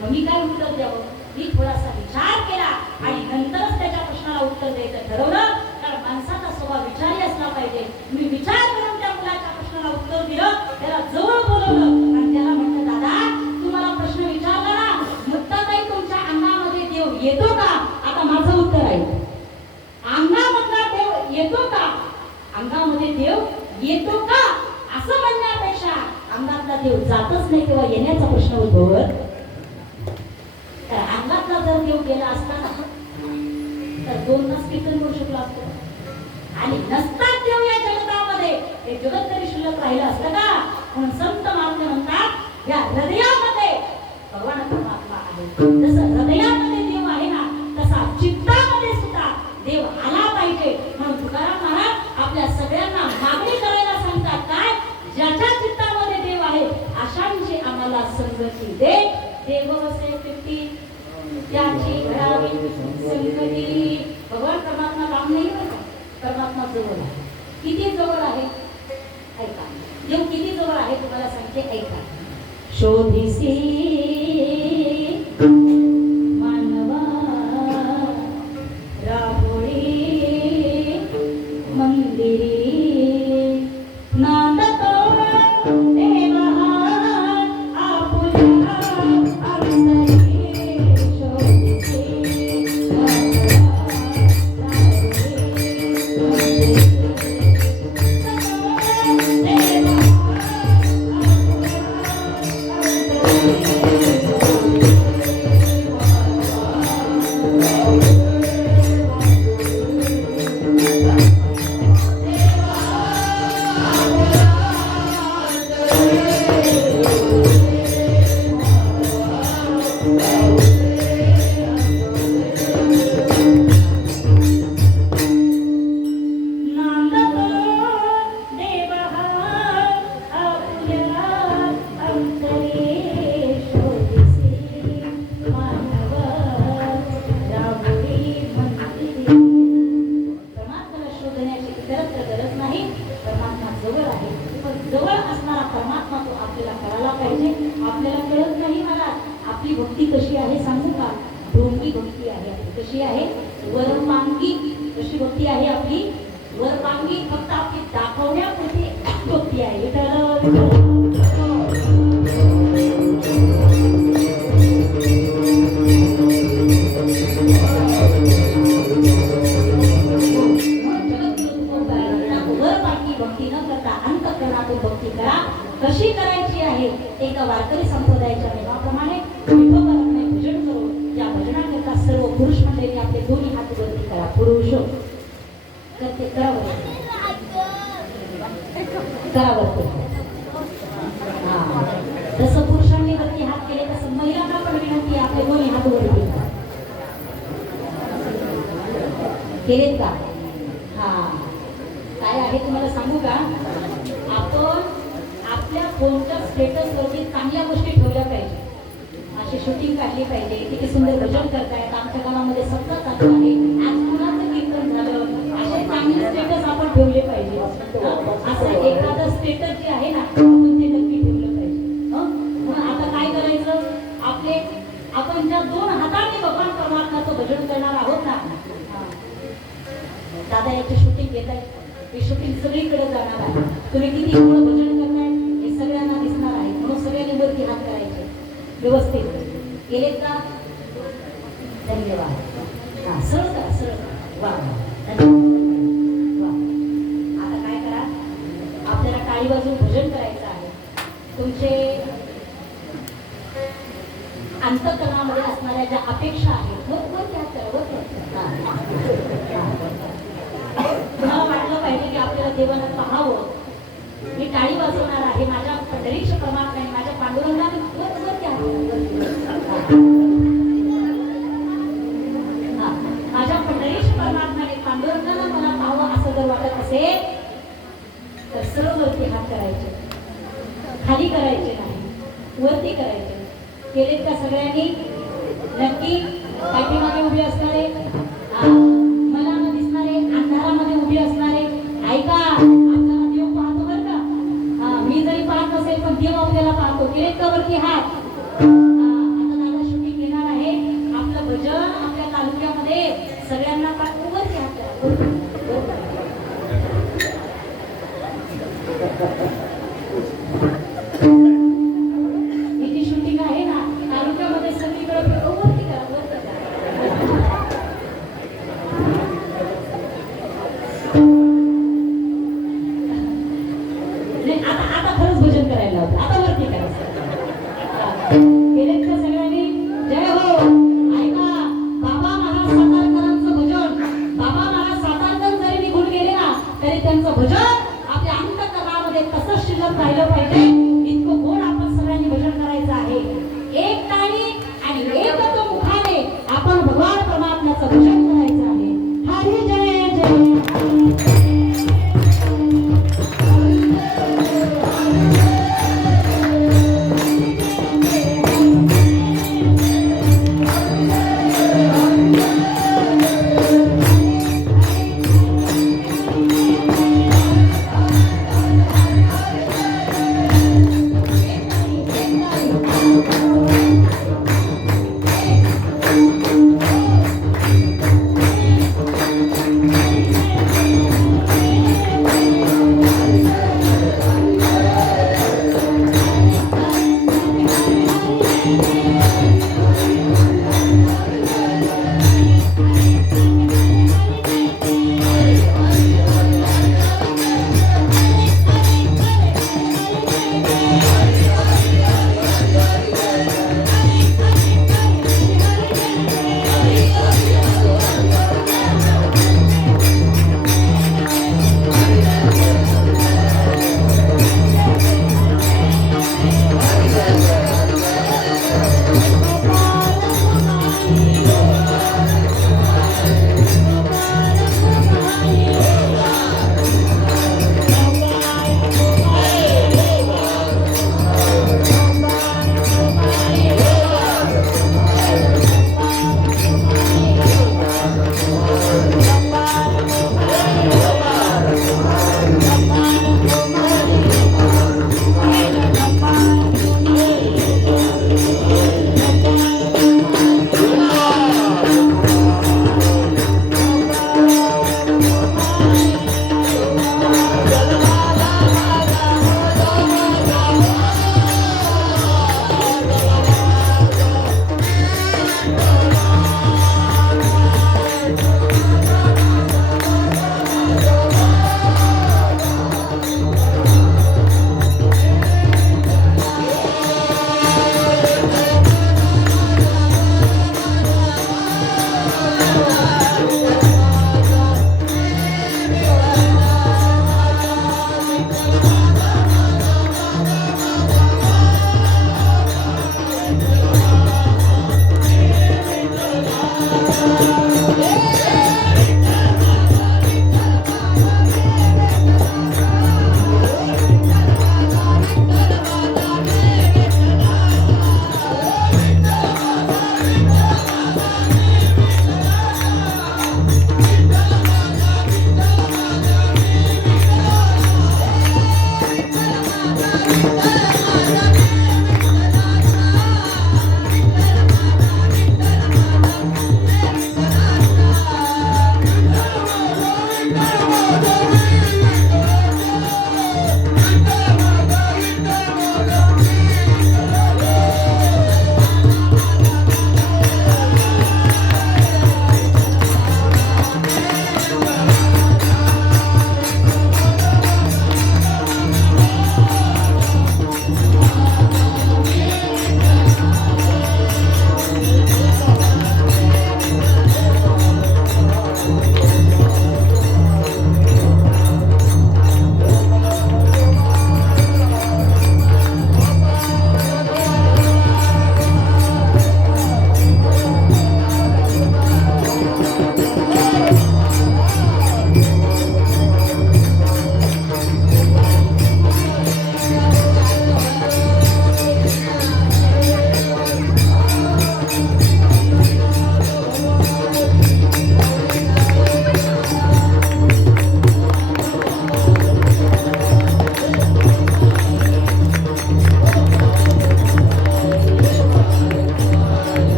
मग मी काय उत्तर द्यावं मी थोडासा विचार केला आणि नंतरच त्याच्या प्रश्नाला उत्तर द्यायचं ठरवलं कारण माणसाचा स्वभाव विचारी असला पाहिजे मी विचार करून त्या मुलाच्या प्रश्नाला उत्तर दिलं त्याला जवळ बोलवलं आणि त्याला म्हटलं दादा तुम्हाला प्रश्न विचारला ना मुक्ताताई तुमच्या अंगामध्ये देव येतो का आता माझं उत्तर आहे अंगामधला देव येतो का अंगामध्ये देव येतो का असं म्हणण्यापेक्षा अंगातला देव जातच नाही तेव्हा येण्याचा प्रश्न उद्भवत तर अंगातला जर देव गेला असता ना तर 2 तास कीर्तन करू शकलो असतो आणि नसतात देव या जगतामध्ये हे जगत तरी शिल्लक राहिलं असतं का म्हणून संत महात्मे म्हणतात या हृदयामध्ये भगवान परमात्मा आहे जसं हृदयामध्ये देव आहे ना तसा चित्तामध्ये सुद्धा देव आला पाहिजे म्हणून तुकाराम महाराज आपल्या सगळ्यांना मागणी करायला सांगतात काय ज्याच्या चित्तामध्ये देव आहे अशांची आम्हाला संगती दे देव वसे कीर्ती त्याची घडावी संगती भगवान परमात्मा लांब नाही बरं परमात्मा जवळ आहे किती जवळ आहे ऐका देव किती जवळ आहे तुम्हाला सांगते ऐका शोधिसी मानवा राहोळी मंदिरी नांदतो देवा आपुल्या अंतरी शोधिसी भक्ती कशी आहे सांगू का ढोंगी भक्ती आहे कशी आहे वरपांगी कशी भक्ती आहे आपली वरपांगी फक्त आपली दाखवण्यापुरती भक्ती आहे वरपांगी भक्ती न करता अंतःकरणातून भक्ती करा कशी करायची आहे एका वारकरी संप्रदायाच्या नियमाप्रमाणे भजन करू या भजनाकरता सर्व पुरुष मंडळी आपले दोन्ही हात वरती करा पुरुष करते करावं जसं पुरुषांनी वरती हात केले तसं महिलांना पण विनंती आपले दोन्ही हात वरती केलेत का हा काय आहे तुम्हाला सांगू का आपण आपल्या फोनच्या स्टेटस वरती चांगल्या गोष्टी ठेवल्या पाहिजे अशी शूटिंग काढली पाहिजे किती सुंदर भजन करतायत आमच्या गावामध्ये सतत चालू आहे आज कुणाचं कीर्तन झालं असे चांगले स्टेटस आपण ठेवले पाहिजे असं एखादं स्टेटस जे आहे ना आपण ते नक्की ठेवलं पाहिजे म्हणून आता काय करायचं आपले आपण ज्या 2 हाताने भगवान परमात्म्याचं भजन करणार आहोत ना दादा याची शूटिंग घेत आहे ती शूटिंग सगळीकडे जाणार आहे तुम्ही किती एवढं भजन करताय हे सगळ्यांना दिसणार आहे म्हणून सगळ्यांनी वरती हात करायचे व्यवस्थित केलेत का धन्यवाद हा सरळ करा सरळ वा वा आता काय करा आपल्याला टाळी वाजवून भजन करायचं आहे तुमचे अंतःकरणामध्ये असणाऱ्या ज्या अपेक्षा आहेत वर हात करा वर देवानं पाहावं. मी टाळी वाजवणार आहे माझ्या पंढरीक्ष परमात्म्याने माझ्या पांडुरंगाने वरती हात करा. हा, माझ्या पंढरीक्ष परमात्म्याने पांडुरंगानं मला पाहावं असं जर वाटत असेल तर सरळ वरती हात करायचे, खाली करायचे नाही, वरती करायचे. केलेत का सगळ्यांनी? नक्की. पाठीमागे उभे असणारे, मला न दिसणारे, अंधारामध्ये उभे असणारे, ऐका आपल्याला देव पाहतो बरं का. मी जरी पाहत नसेल पण देव आपल्याला पाहतो. केलेत का वरती हात? आता दादा शूटिंग घेणार आहे. आपलं भजन आपल्या तालुक्यामध्ये सगळ्यांना पाहतो. वरती हात करा, किती शूटिंग आहे ना तालुक्यामध्ये सगळीकडे वरती करा, वरती करा. नाही, आता खरंच भजन करायला लावतो. आता वरती करायचं. केलेत का सगळ्यांनी? जय हो. ऐका, बाबा महाराज सातारकरांचं भजन, बाबा महाराज सातारकर जरी निघून गेले ना तरी त्यांचं भजन आपल्या अंतःकरणामध्ये कसं शिल्लक राहिलं पाहिजे इतकं गोड आपण सगळ्यांनी भजन करायचं आहे. एक टाळी आणि एकच मुखाने आपण भगवान परमात्म्याचं भजन करायचं आहे. हरी जय जय.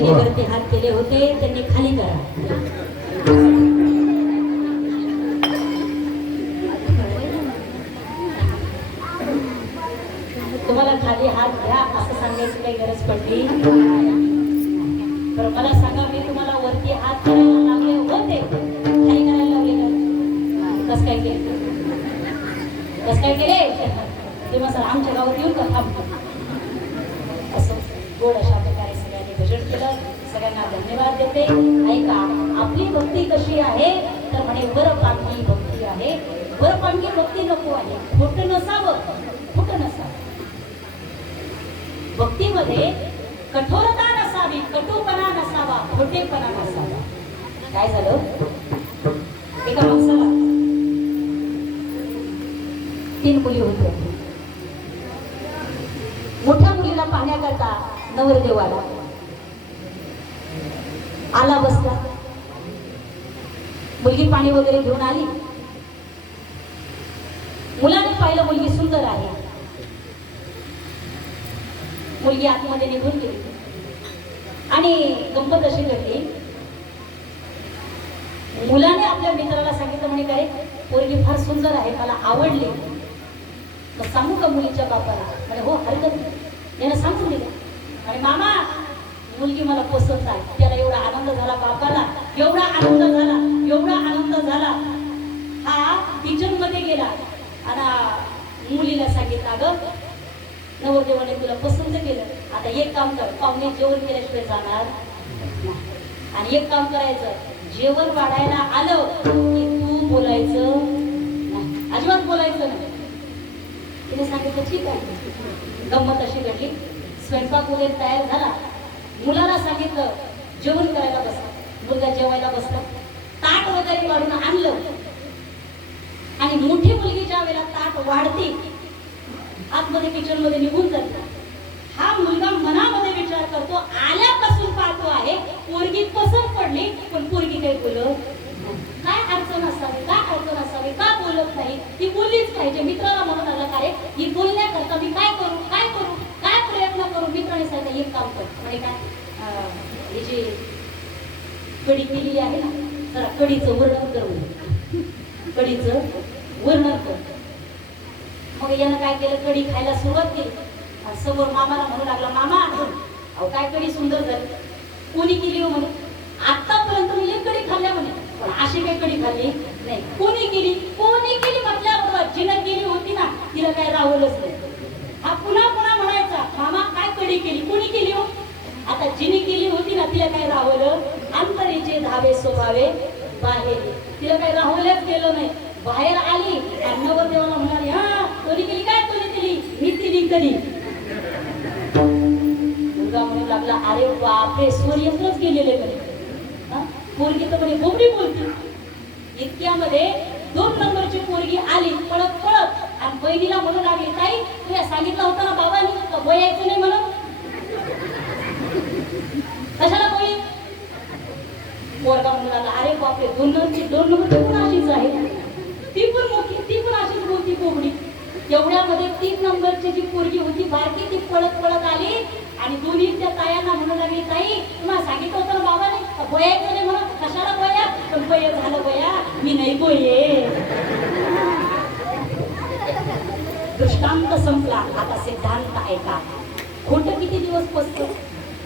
ज्यांनी वरती हात केले होते त्यांनी खाली करा. तुम्हाला खाली हात घ्या असं सांगायची काही गरज पडली तर मला सांगा, मी तुम्हाला वरती हात करायला लागले होते, खाली करायला लावले का? कसं काय केले? कसं काय केले? तेव्हा सर आमच्या गावात येऊन का थांबतो असं गोड अशा प्रकारे सगळ्यांनी भजन केलं. सगळ्यांना धन्यवाद देते. ऐका, आपली भक्ती कशी आहे तर म्हणे वरपांगी भक्ती आहे. वरपांगी भक्ती नको आहे. खोटं नसावं, खोटं नसावं. भक्तीमध्ये कठोरता नसावी, कटुपणा नसावा, खोटेपणा नसावा. काय झालं? एका माणसाला 3 मुली होत्या. मोठ्या मुलीला पाहण्याकरता नवरदेव आला बसला. मुलगी पाणी वगैरे घेऊन आली. मुलाने पाहिलं मुलगी सुंदर आहे. मुलगी आतमध्ये निघून गेली आणि गंमत अशी घडली. मुलाने आपल्या मित्राला सांगितलं, म्हणे काय पोरगी फार सुंदर आहे, मला आवडली, तर सांगू का मुलीच्या बापाला? म्हणे हो, हरकत नाही. यानं सांगून दिलं. आणि मामा, मुलगी मला पसंत आहे. त्याला एवढा आनंद झाला, बापाला एवढा आनंद झाला, एवढा आनंद झाला. हा किचन मध्ये गेला आणि मुलीला सांगितलं, अगं नवरदेवाने तुला पसंत केलं, आता एक काम कर, पाहुणे जेवण केल्याशिवाय जाणार आणि एक काम करायचं, जेवण वाढायला आलं की तू बोलायचं नाही, अजिबात बोलायचं नाही. तिने सांगितलं ठीक आहे. गंमत अशी घडली. स्वयंपाक वगैरे तयार झाला. मुलाला सांगितलं जेवण करायला बसला. मुलगा जेवायला बसला. ताट वगैरे वाढून आणलं आणि मोठी मुलगी ज्या वेळेला ताट वाढते आतमध्ये किचन मध्ये निघून जाते. हा मुलगा मनामध्ये विचार करतो, आल्यापासून पाहतो आहे पोरगी पसंत पडली, पण पोरगी काही बोलत काय अडचण असावी, काय अडचण असावी, का बोलत नाही, ती बोललीच पाहिजे. मित्राला म्हणून आला, काय ही बोलण्याकरता मी काय करू, काय करू, काय प्रयत्न करू? मित्राने सांगितलं एक काम कर, म्हणजे काय ही जी कढी केलेली आहे ना, जरा कढीचं वर्णन करू, कढीचं वर्णन कर. मग यानं काय केलं, कढी खायला सुरुवात केली. समोर मामाला म्हणू लागला, मामा अहो काय कढी सुंदर झाली, कोणी केली हो? म्हणे आतापर्यंत मी एक कढी खाल्ल्या म्हणे, पण अशी काही कढी खाल्ली नाही. कोणी केली? कोणी केली म्हटल्याबरोबर जिनं केली होती ना तिला काय राहवलंच नाही. हा पुन्हा पुन्हा म्हणायचा, मामा काय कढी केली, कोणी केली हो? आता जिने केली होती ना तिला काय राहवलं? अंतरीचे धावे स्वभावे बाहेर, तिला काय राहवल्याच गेलं नाही. बाहेर आली आणि नवरदेवाला म्हणाली, हा कोणी केली? काय कोणी केली? मी केली कधी. मुलगा म्हणू लागला, अरे बापरे, सूर्यंत्रच गेलेले म्हणे. पोरगी तर म्हणे बोबडी बोलते. इतक्यामध्ये 2 नंबरची पोरगी आली पळत पळत आणि बहिणीला म्हणू लागली, ताई तुला सांगितलं होतं ना बाबांनी बोलायचं नाही म्हणून, कशाला बोली? पोरगा म्हणू लागला, अरे बापरे, 2 नंबरची पण अशीच आहे, ती पण मोठी, ती पण अशीच बोलती बोबडी. एवढ्यामध्ये 3 नंबरची जी पोरगी होती बारकी, ती पळत पळत आली आणि दोन्ही त्या तायांना म्हणू लागली, ताई तुम्हाला सांगितलं होतं ना बाबाने बोयायचं नाही म्हणून, कशाला बोया? पण बोय झालं बोया, मी नाही बोये. दृष्टांत संपला. आता सिद्धांत ऐका. खोटं किती दिवस पोचतं?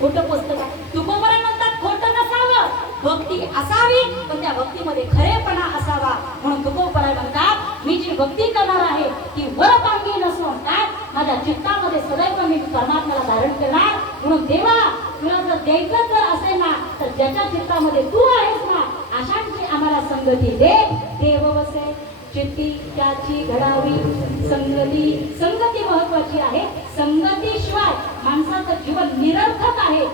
खोटं पोचतं का? तुकोबरा म्हणतात खोटं नसावं, भक्ती असावी, पण त्या भक्तीमध्ये खरेपणा असावा. म्हणून तुकोबरा म्हणतात, मी जी भक्ती करणार आहे ती वरपांगी नसून काय माझ्या चित्तामध्ये सदैव मी परमात्म्याला धारण करणार. म्हणून देवा तुला जर द्यायचं जर असेल ना तर ज्याच्या चित्तामध्ये तू आहेस ना अशांची आम्हाला संगती दे. देव वसे चित्ती त्याची घडावी संगती. संगती महत्वाची आहे. संगतीशिवाय माणसाचं जीवन निरर्थक आहे.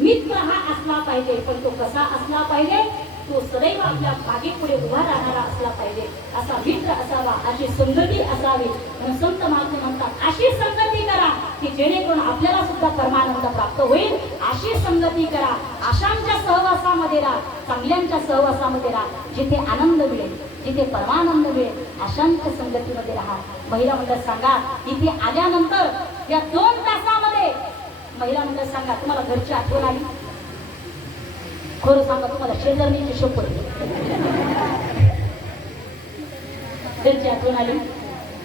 मित्र हा असला पाहिजे, पण तो कसा असला पाहिजे? तो सदैव आपल्या मागे पुढे उभा राहणारा असला पाहिजे. असा मित्र असावा, अशी संगती असावी. म्हणून संत महात्मे म्हणतात, अशी संगती करा की जेणेकरून आपल्याला सुद्धा परमानंद प्राप्त होईल. अशी संगती करा, आशांच्या सहवासामध्ये राहा, चांगल्यांच्या सहवासामध्ये राहा. जिथे आनंद मिळेल, जिथे परमानंद मिळेल, अशांच्या संगतीमध्ये राहा. महिला मंडळ सांगा, इथे आल्यानंतर या 2 तासामध्ये महिला मंडळ सांगा, तुम्हाला घरची आठवण आली? खरं सांगा तुम्हाला शेजारणीची शपथ त्यांची आठवण आली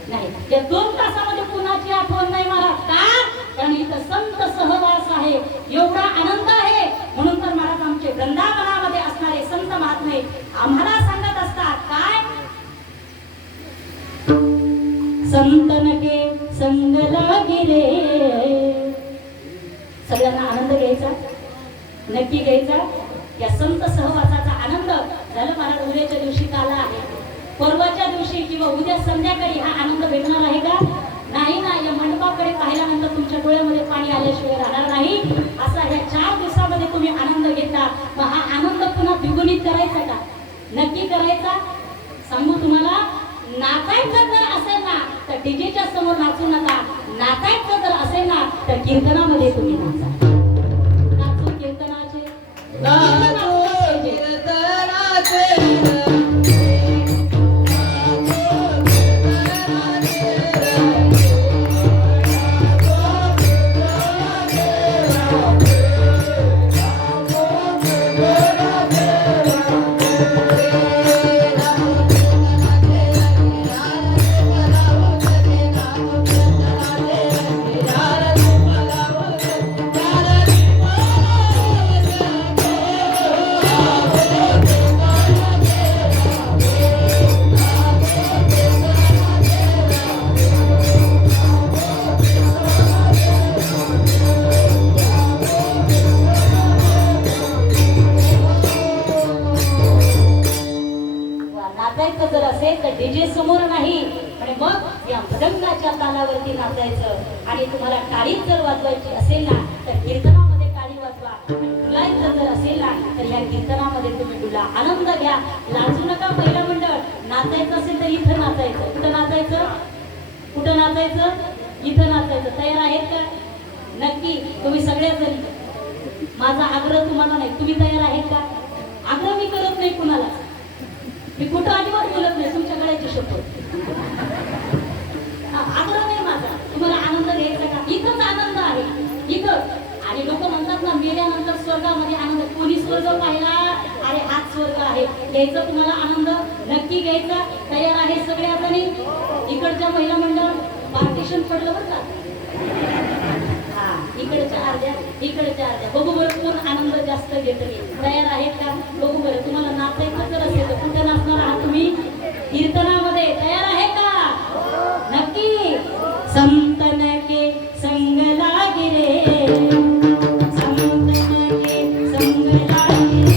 नाही. या 2 तासामध्ये कुणाची आठवण नाही महाराज. का? कारण इथं संत सहवास आहे, एवढा आनंद आहे. म्हणून तर महाराज आमचे वृंदावनामध्ये असणारे संत महात्मे आम्हाला सांगत असतात काय? संतन के संग लागिले. सगळ्यांना आनंद घ्यायचा, नक्की घ्यायचा. या संत सहवासाचा आनंद झालं महाराज. उद्याच्या दिवशी काला आहे, परवाच्या दिवशी किंवा उद्या संध्याकाळी हा आनंद भेटणार आहे का? नाही ना. या मंडपाकडे पाहिल्यानंतर तुमच्या डोळ्यामध्ये पाणी आल्याशिवाय राहणार नाही. असा ह्या 4 दिवसामध्ये तुम्ही आनंद घेता. मग हा आनंद पुन्हा द्विगुणित करायचा का? नक्की करायचा. सांगू तुम्हाला, नाचायचं जर असेल ना तर डीजेच्या समोर नाचू नका. नाचायचं जर असेल ना तर कीर्तनामध्ये तुम्ही नाचा. नाचू कीर्तनाचे नाचो कीर्तनाचे नाचायचं जर असेल तर डीजे समोर नाही. आणि मग या मृदंगाच्या तालावरती नाचायचं. आणि तुम्हाला टाळी जर वाजवायची असेल ना तर कीर्तनामध्ये टाळी वाजवा. आणि डुलायचं जर असेल ना तर या कीर्तनामध्ये तुम्ही डुला. आनंद घ्या, लाजू नका. पहिला मंडळ नाचायचं असेल तर इथं नाचायचं. कुठं नाचायचं? कुठं नाचायचं? इथं नाचायचं. तयार आहेत का? नक्की. तुम्ही सगळेजण, माझा आग्रह तुम्हाला नाही, तुम्ही तयार आहेत का? आग्रह मी करत नाही कुणाला. मी कुठं अजिबात बोलत नाही. तुमच्या गळ्याची शपथ. आग्रह नाही माझा. तुम्हाला आनंद घ्यायचा का? इथंच आनंद आहे, इथं. आणि लोक म्हणतात ना मेल्यानंतर स्वर्गामध्ये आनंद. कोणी स्वर्ग पाहिला? अरे हाच स्वर्ग आहे. घ्यायचं तुम्हाला आनंद, नक्की घ्यायचा. तयार आहे सगळ्या जणी? इकडच्या महिला मंडळ पार्टिशन पडलं बरं का? हा, इकडच्या अर्ध्या, इकडच्या अर्ध्या. बघू बरं कोण आनंद जास्त घेत. तयार आहेत का? बघू बरं. तुम्हाला नाचायचं जर असेल तर कुठे नाचणार आहात तुम्ही? कीर्तनामध्ये. तयार आहे का? नक्की. संतन के संग लागिले. संतन के संग लागिले.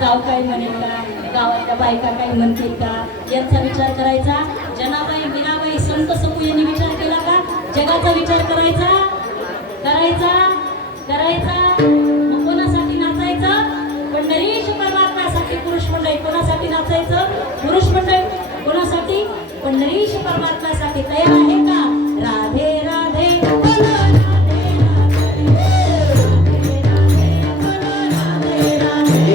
गाव काय म्हणेल का, गावातल्या बायका काय म्हणतील का, यांचा विचार करायचा. जनाबाई मीराबाई संत समूह यांनी विचार केला का? जगाचा विचार करायचा, करायचा, करायचा. मग कोणासाठी नाचायचं? पंढरीश परमात्म्यासाठी. पुरुष मंडळी कोणासाठी नाचायचं? पुरुष मंडळी कोणासाठी? पंढरीश परमात्म्यासाठी. तयार आहे का? राधे राधे बोलो, राधे राधे, राधे राधे, राधे राधे.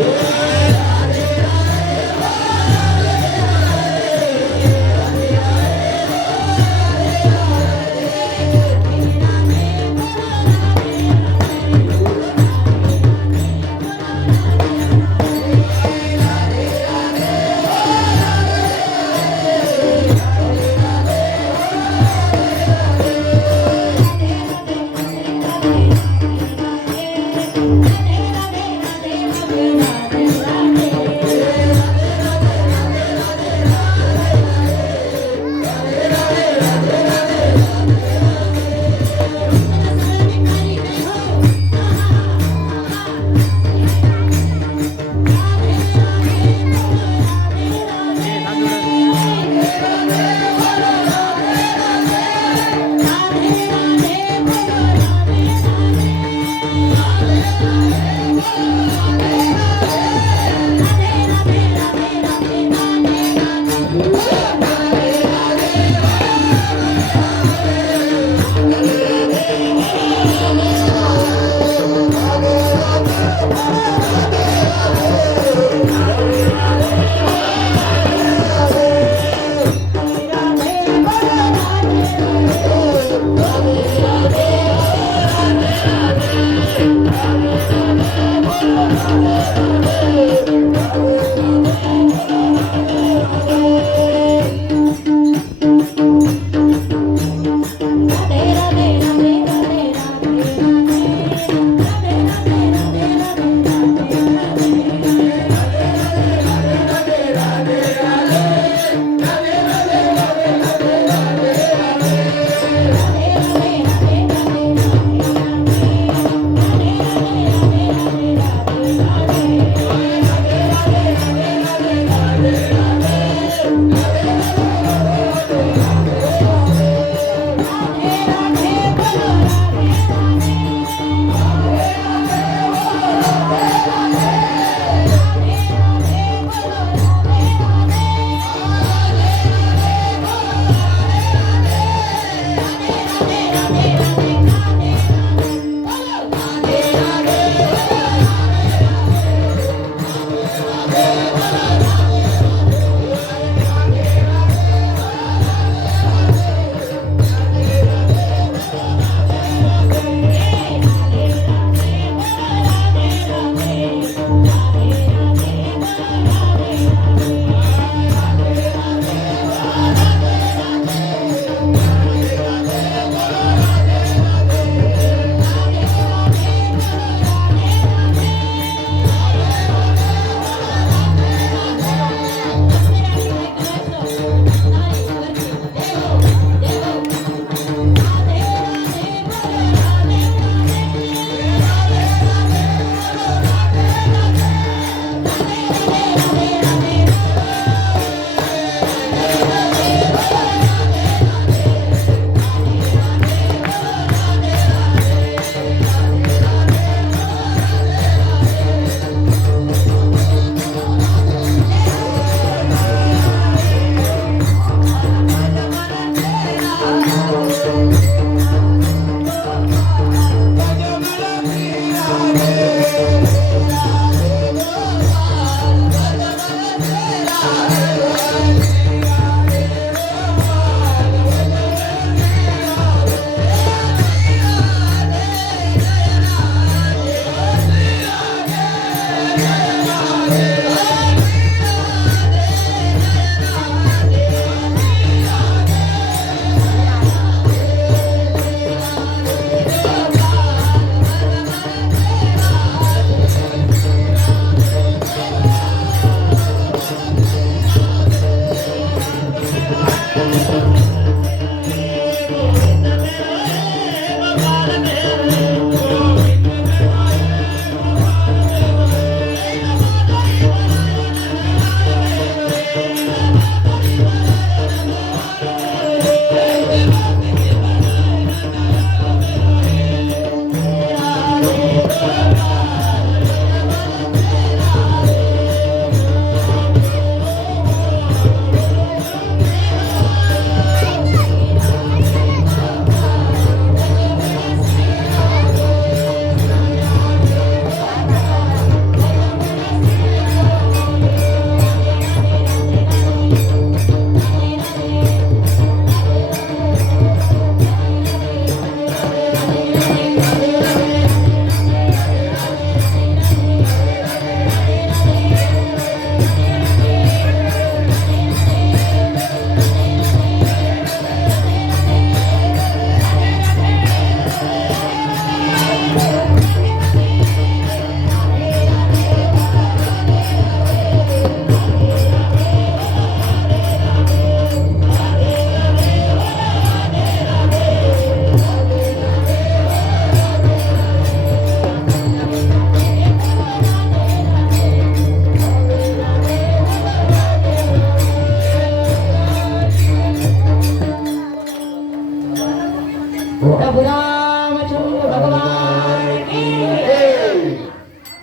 प्रभु रामचंद्र भगवान की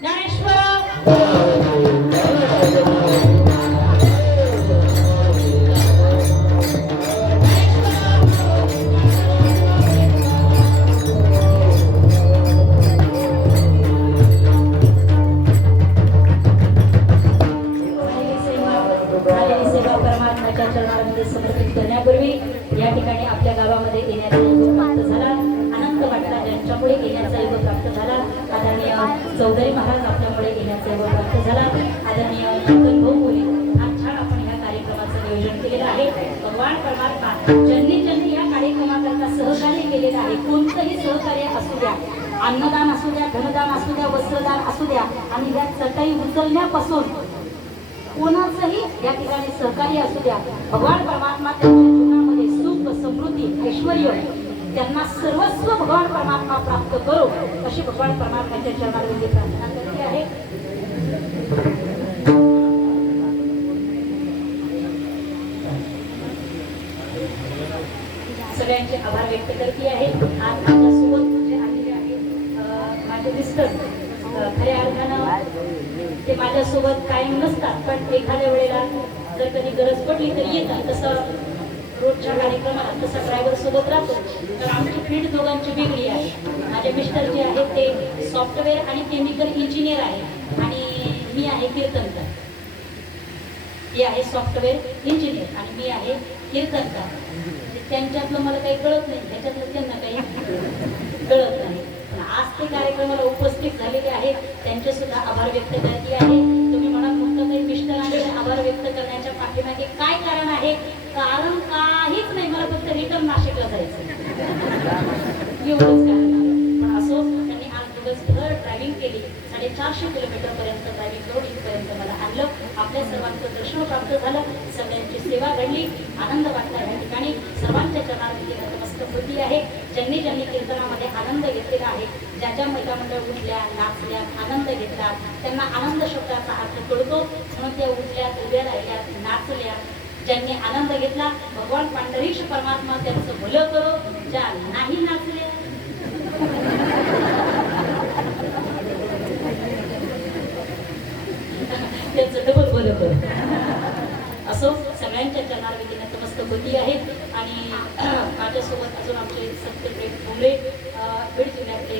ज्ञानेश्वर झालेली सेवा परमात्म्याच्या चरणामध्ये समर्पित करण्यापूर्वी या ठिकाणी आपल्या गावामध्ये येण्याचा योग प्राप्त झाला. आनंद वाटला ज्यांच्यामुळे येण्याचा योग प्राप्त झाला. आदरणीय चौधरी महाराज आपल्यामुळे येण्याचा योग प्राप्त झाला. आदरणीय चिंतन भाऊ बोले फार छान आपण ह्या कार्यक्रमाचं नियोजन केलेलं आहे. भगवान परमात्मा ज्यांनी ज्यांनी या कार्यक्रमाकरता सहकार्य केलेलं आहे, कोणतंही सहकार्य असू द्या, अन्नदान असू द्या, धनदान असू द्या, वस्त्रदान असू द्या, आणि या चटई उचलण्यापासून कोणाचंही या ठिकाणी सहकार्य असू द्या, भगवान परमात्मा त्यांच्या जीवनामध्ये सुख, समृद्धी, ऐश्वर त्यांना सर्वस्व भगवान परमात्मा प्राप्त करो अशी भगवान परमात्म्याच्या चरणामध्ये प्रार्थना करते आहे. सगळ्यांचे आभार व्यक्त करते आहे. आज माझ्यासोबत जे आलेले आहेत माझे मिस्टर, खऱ्या अर्थानं ते माझ्यासोबत कायम नसतात, पण एखाद्या वेळेला जर कधी गरज पडली तर येतात. तसं रोजच्या कार्यक्रमाला तसा ड्रायव्हर सोबत राहतो. तर आमची फील्ड दोघांची वेगळी आहे. माझे मिस्टर जे आहेत ते सॉफ्टवेअर आणि केमिकल इंजिनियर आहे आणि मी आहे कीर्तनकार. ती आहे सॉफ्टवेअर इंजिनियर आणि मी आहे कीर्तनकार. त्यांच्यातलं मला काही कळत नाही, ह्याच्यातलं त्यांना काही कळत नाही. पण आज ते कार्यक्रमाला उपस्थित झालेले आहेत, त्यांचे सुद्धा आभार व्यक्त करते आहे. तुम्ही मनात म्हटलं तरी मिस्टरांचे आभार व्यक्त करण्याच्या पाठीमागे काय कारण आहे? कारण काहीच नाही, मला फक्त रिटर्न नाशिकला जायचं एवढंच कारण आहे. पण असो, त्यांनी आज दिवसभर ड्रायव्हिंग केली, 450 किलोमीटर पर्यंत ड्रायव्हिंग करून इथपर्यंत मला आणलं. आपल्या सर्वांचं दर्शन प्राप्त झालं, सगळ्यांची सेवा घडली, आनंद वाटला. या ठिकाणी सर्वांच्या चरणामध्ये नतमस्तक होती आहे. ज्यांनी ज्यांनी कीर्तनामध्ये आनंद घेतलेला आहे, ज्या ज्या महिला मंडळ उठल्या, नाचल्या, आनंद घेतला, त्यांना आनंद शब्दाचा अर्थ कळतो म्हणून त्या उठल्या, उभ्या राहिल्या, नाचल्या. ज्यांनी आनंद घेतला, भगवान पांडरीक्ष परमात्मा त्यांचं भलं करो. ज्या नाही नाचल्या त्यांचं डबल भलं करो. असो, सगळ्यांच्या चरणावरती नतमस्तक होती आहे. आणि माझ्यासोबत अजून आमचे सत्यप्रेम भुमरे, बीड जिल्ह्यातले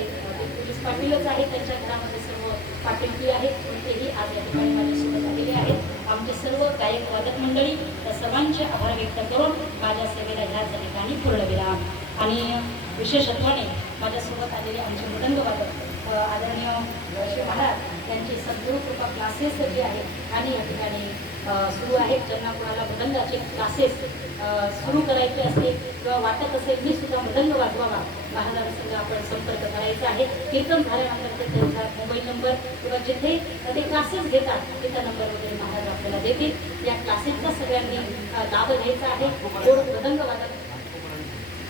पोलीस पाटीलच आहेत, त्यांच्या घरामध्ये सर्व पाटीलकी आहेत, तेही आज या ठिकाणी माझ्यासोबत आलेले आहेत. आमचे सर्व गायक वादक मंडळी, त्या सर्वांचे आभार व्यक्त करून माझ्या सेवेला ह्याच ठिकाणी पूर्णविराम. आणि विशेषत्वाने माझ्यासोबत आलेले आमचे मृदंग वादक आदरणीय श्री महाराज यांचे सद्गुरू कृपा क्लासेस जे आहेत आणि या ठिकाणी सुरू आहेत. ज्यांना कोणाला मृदंगाचे क्लासेस सुरू करायचे असते किंवा वाटत असेल मी सुद्धा मृदंग वाजवावा, महाराजांसंग आपण संपर्क करायचा आहे. कीर्तन झाल्यानंतर त्यांचा मोबाईल नंबर किंवा जिथे ते क्लासेस घेतात तिथं नंबर वगैरे महाराज आपल्याला देतील. या क्लासेसचा सगळ्यांनी लाभ घ्यायचा आहे. गोड मृदंग वादक,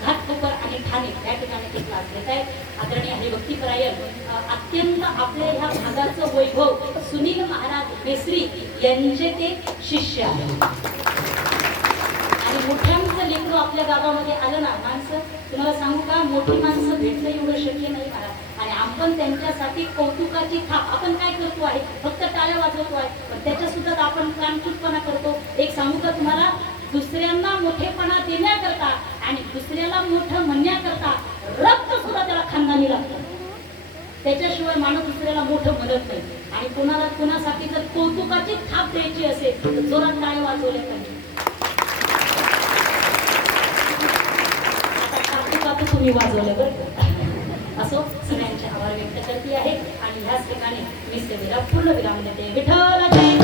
घाटकोपर आणि ठाणे या ठिकाणी ते क्लास घेत आहेत. आदरणीय हरिभक्तीपरायण अत्यंत आपल्या ह्या भागाचं वैभव सुनील महाराज मेसरी यांचे ते शिष्य आहेत. आणि मोठ्यांचं लेकरू आपल्या गावामध्ये आलं ना, माणसं तुम्हाला सांगू का, मोठी माणसं भेटणं एवढं शक्य नाही महाराज. आणि आपण त्यांच्यासाठी कौतुकाची थाप, आपण काय करतो आहे, फक्त टाळ्या वाजवतो आहे, पण त्याच्या सुद्धा आपण कामचूकपणा करतो. एक सांगू का तुम्हाला, दुसऱ्यांना मोठेपणा देण्याकरता आणि दुसऱ्याला मोठं म्हणण्याकरता रक्त सुद्धा त्याला खानदानी लागतं. त्याच्याशिवाय माणूस दुसऱ्याला मोठं म्हणत नाही. आणि कोणाला कोणासाठी जर कौतुकाची थाप द्यायची असेल तर जोरात टाळ्या वाजवल्या पाहिजे. आता तुम्ही वाजवलं बरं. असो, सगळ्यांचे आभार व्यक्त करते आहे आणि ह्याच ठिकाणी मी सेवेला पूर्ण विराम देते. विठ्ठलाची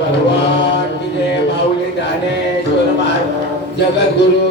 भगवान की जय. माऊली ज्ञानेश्वर महाराज जगद्गुरु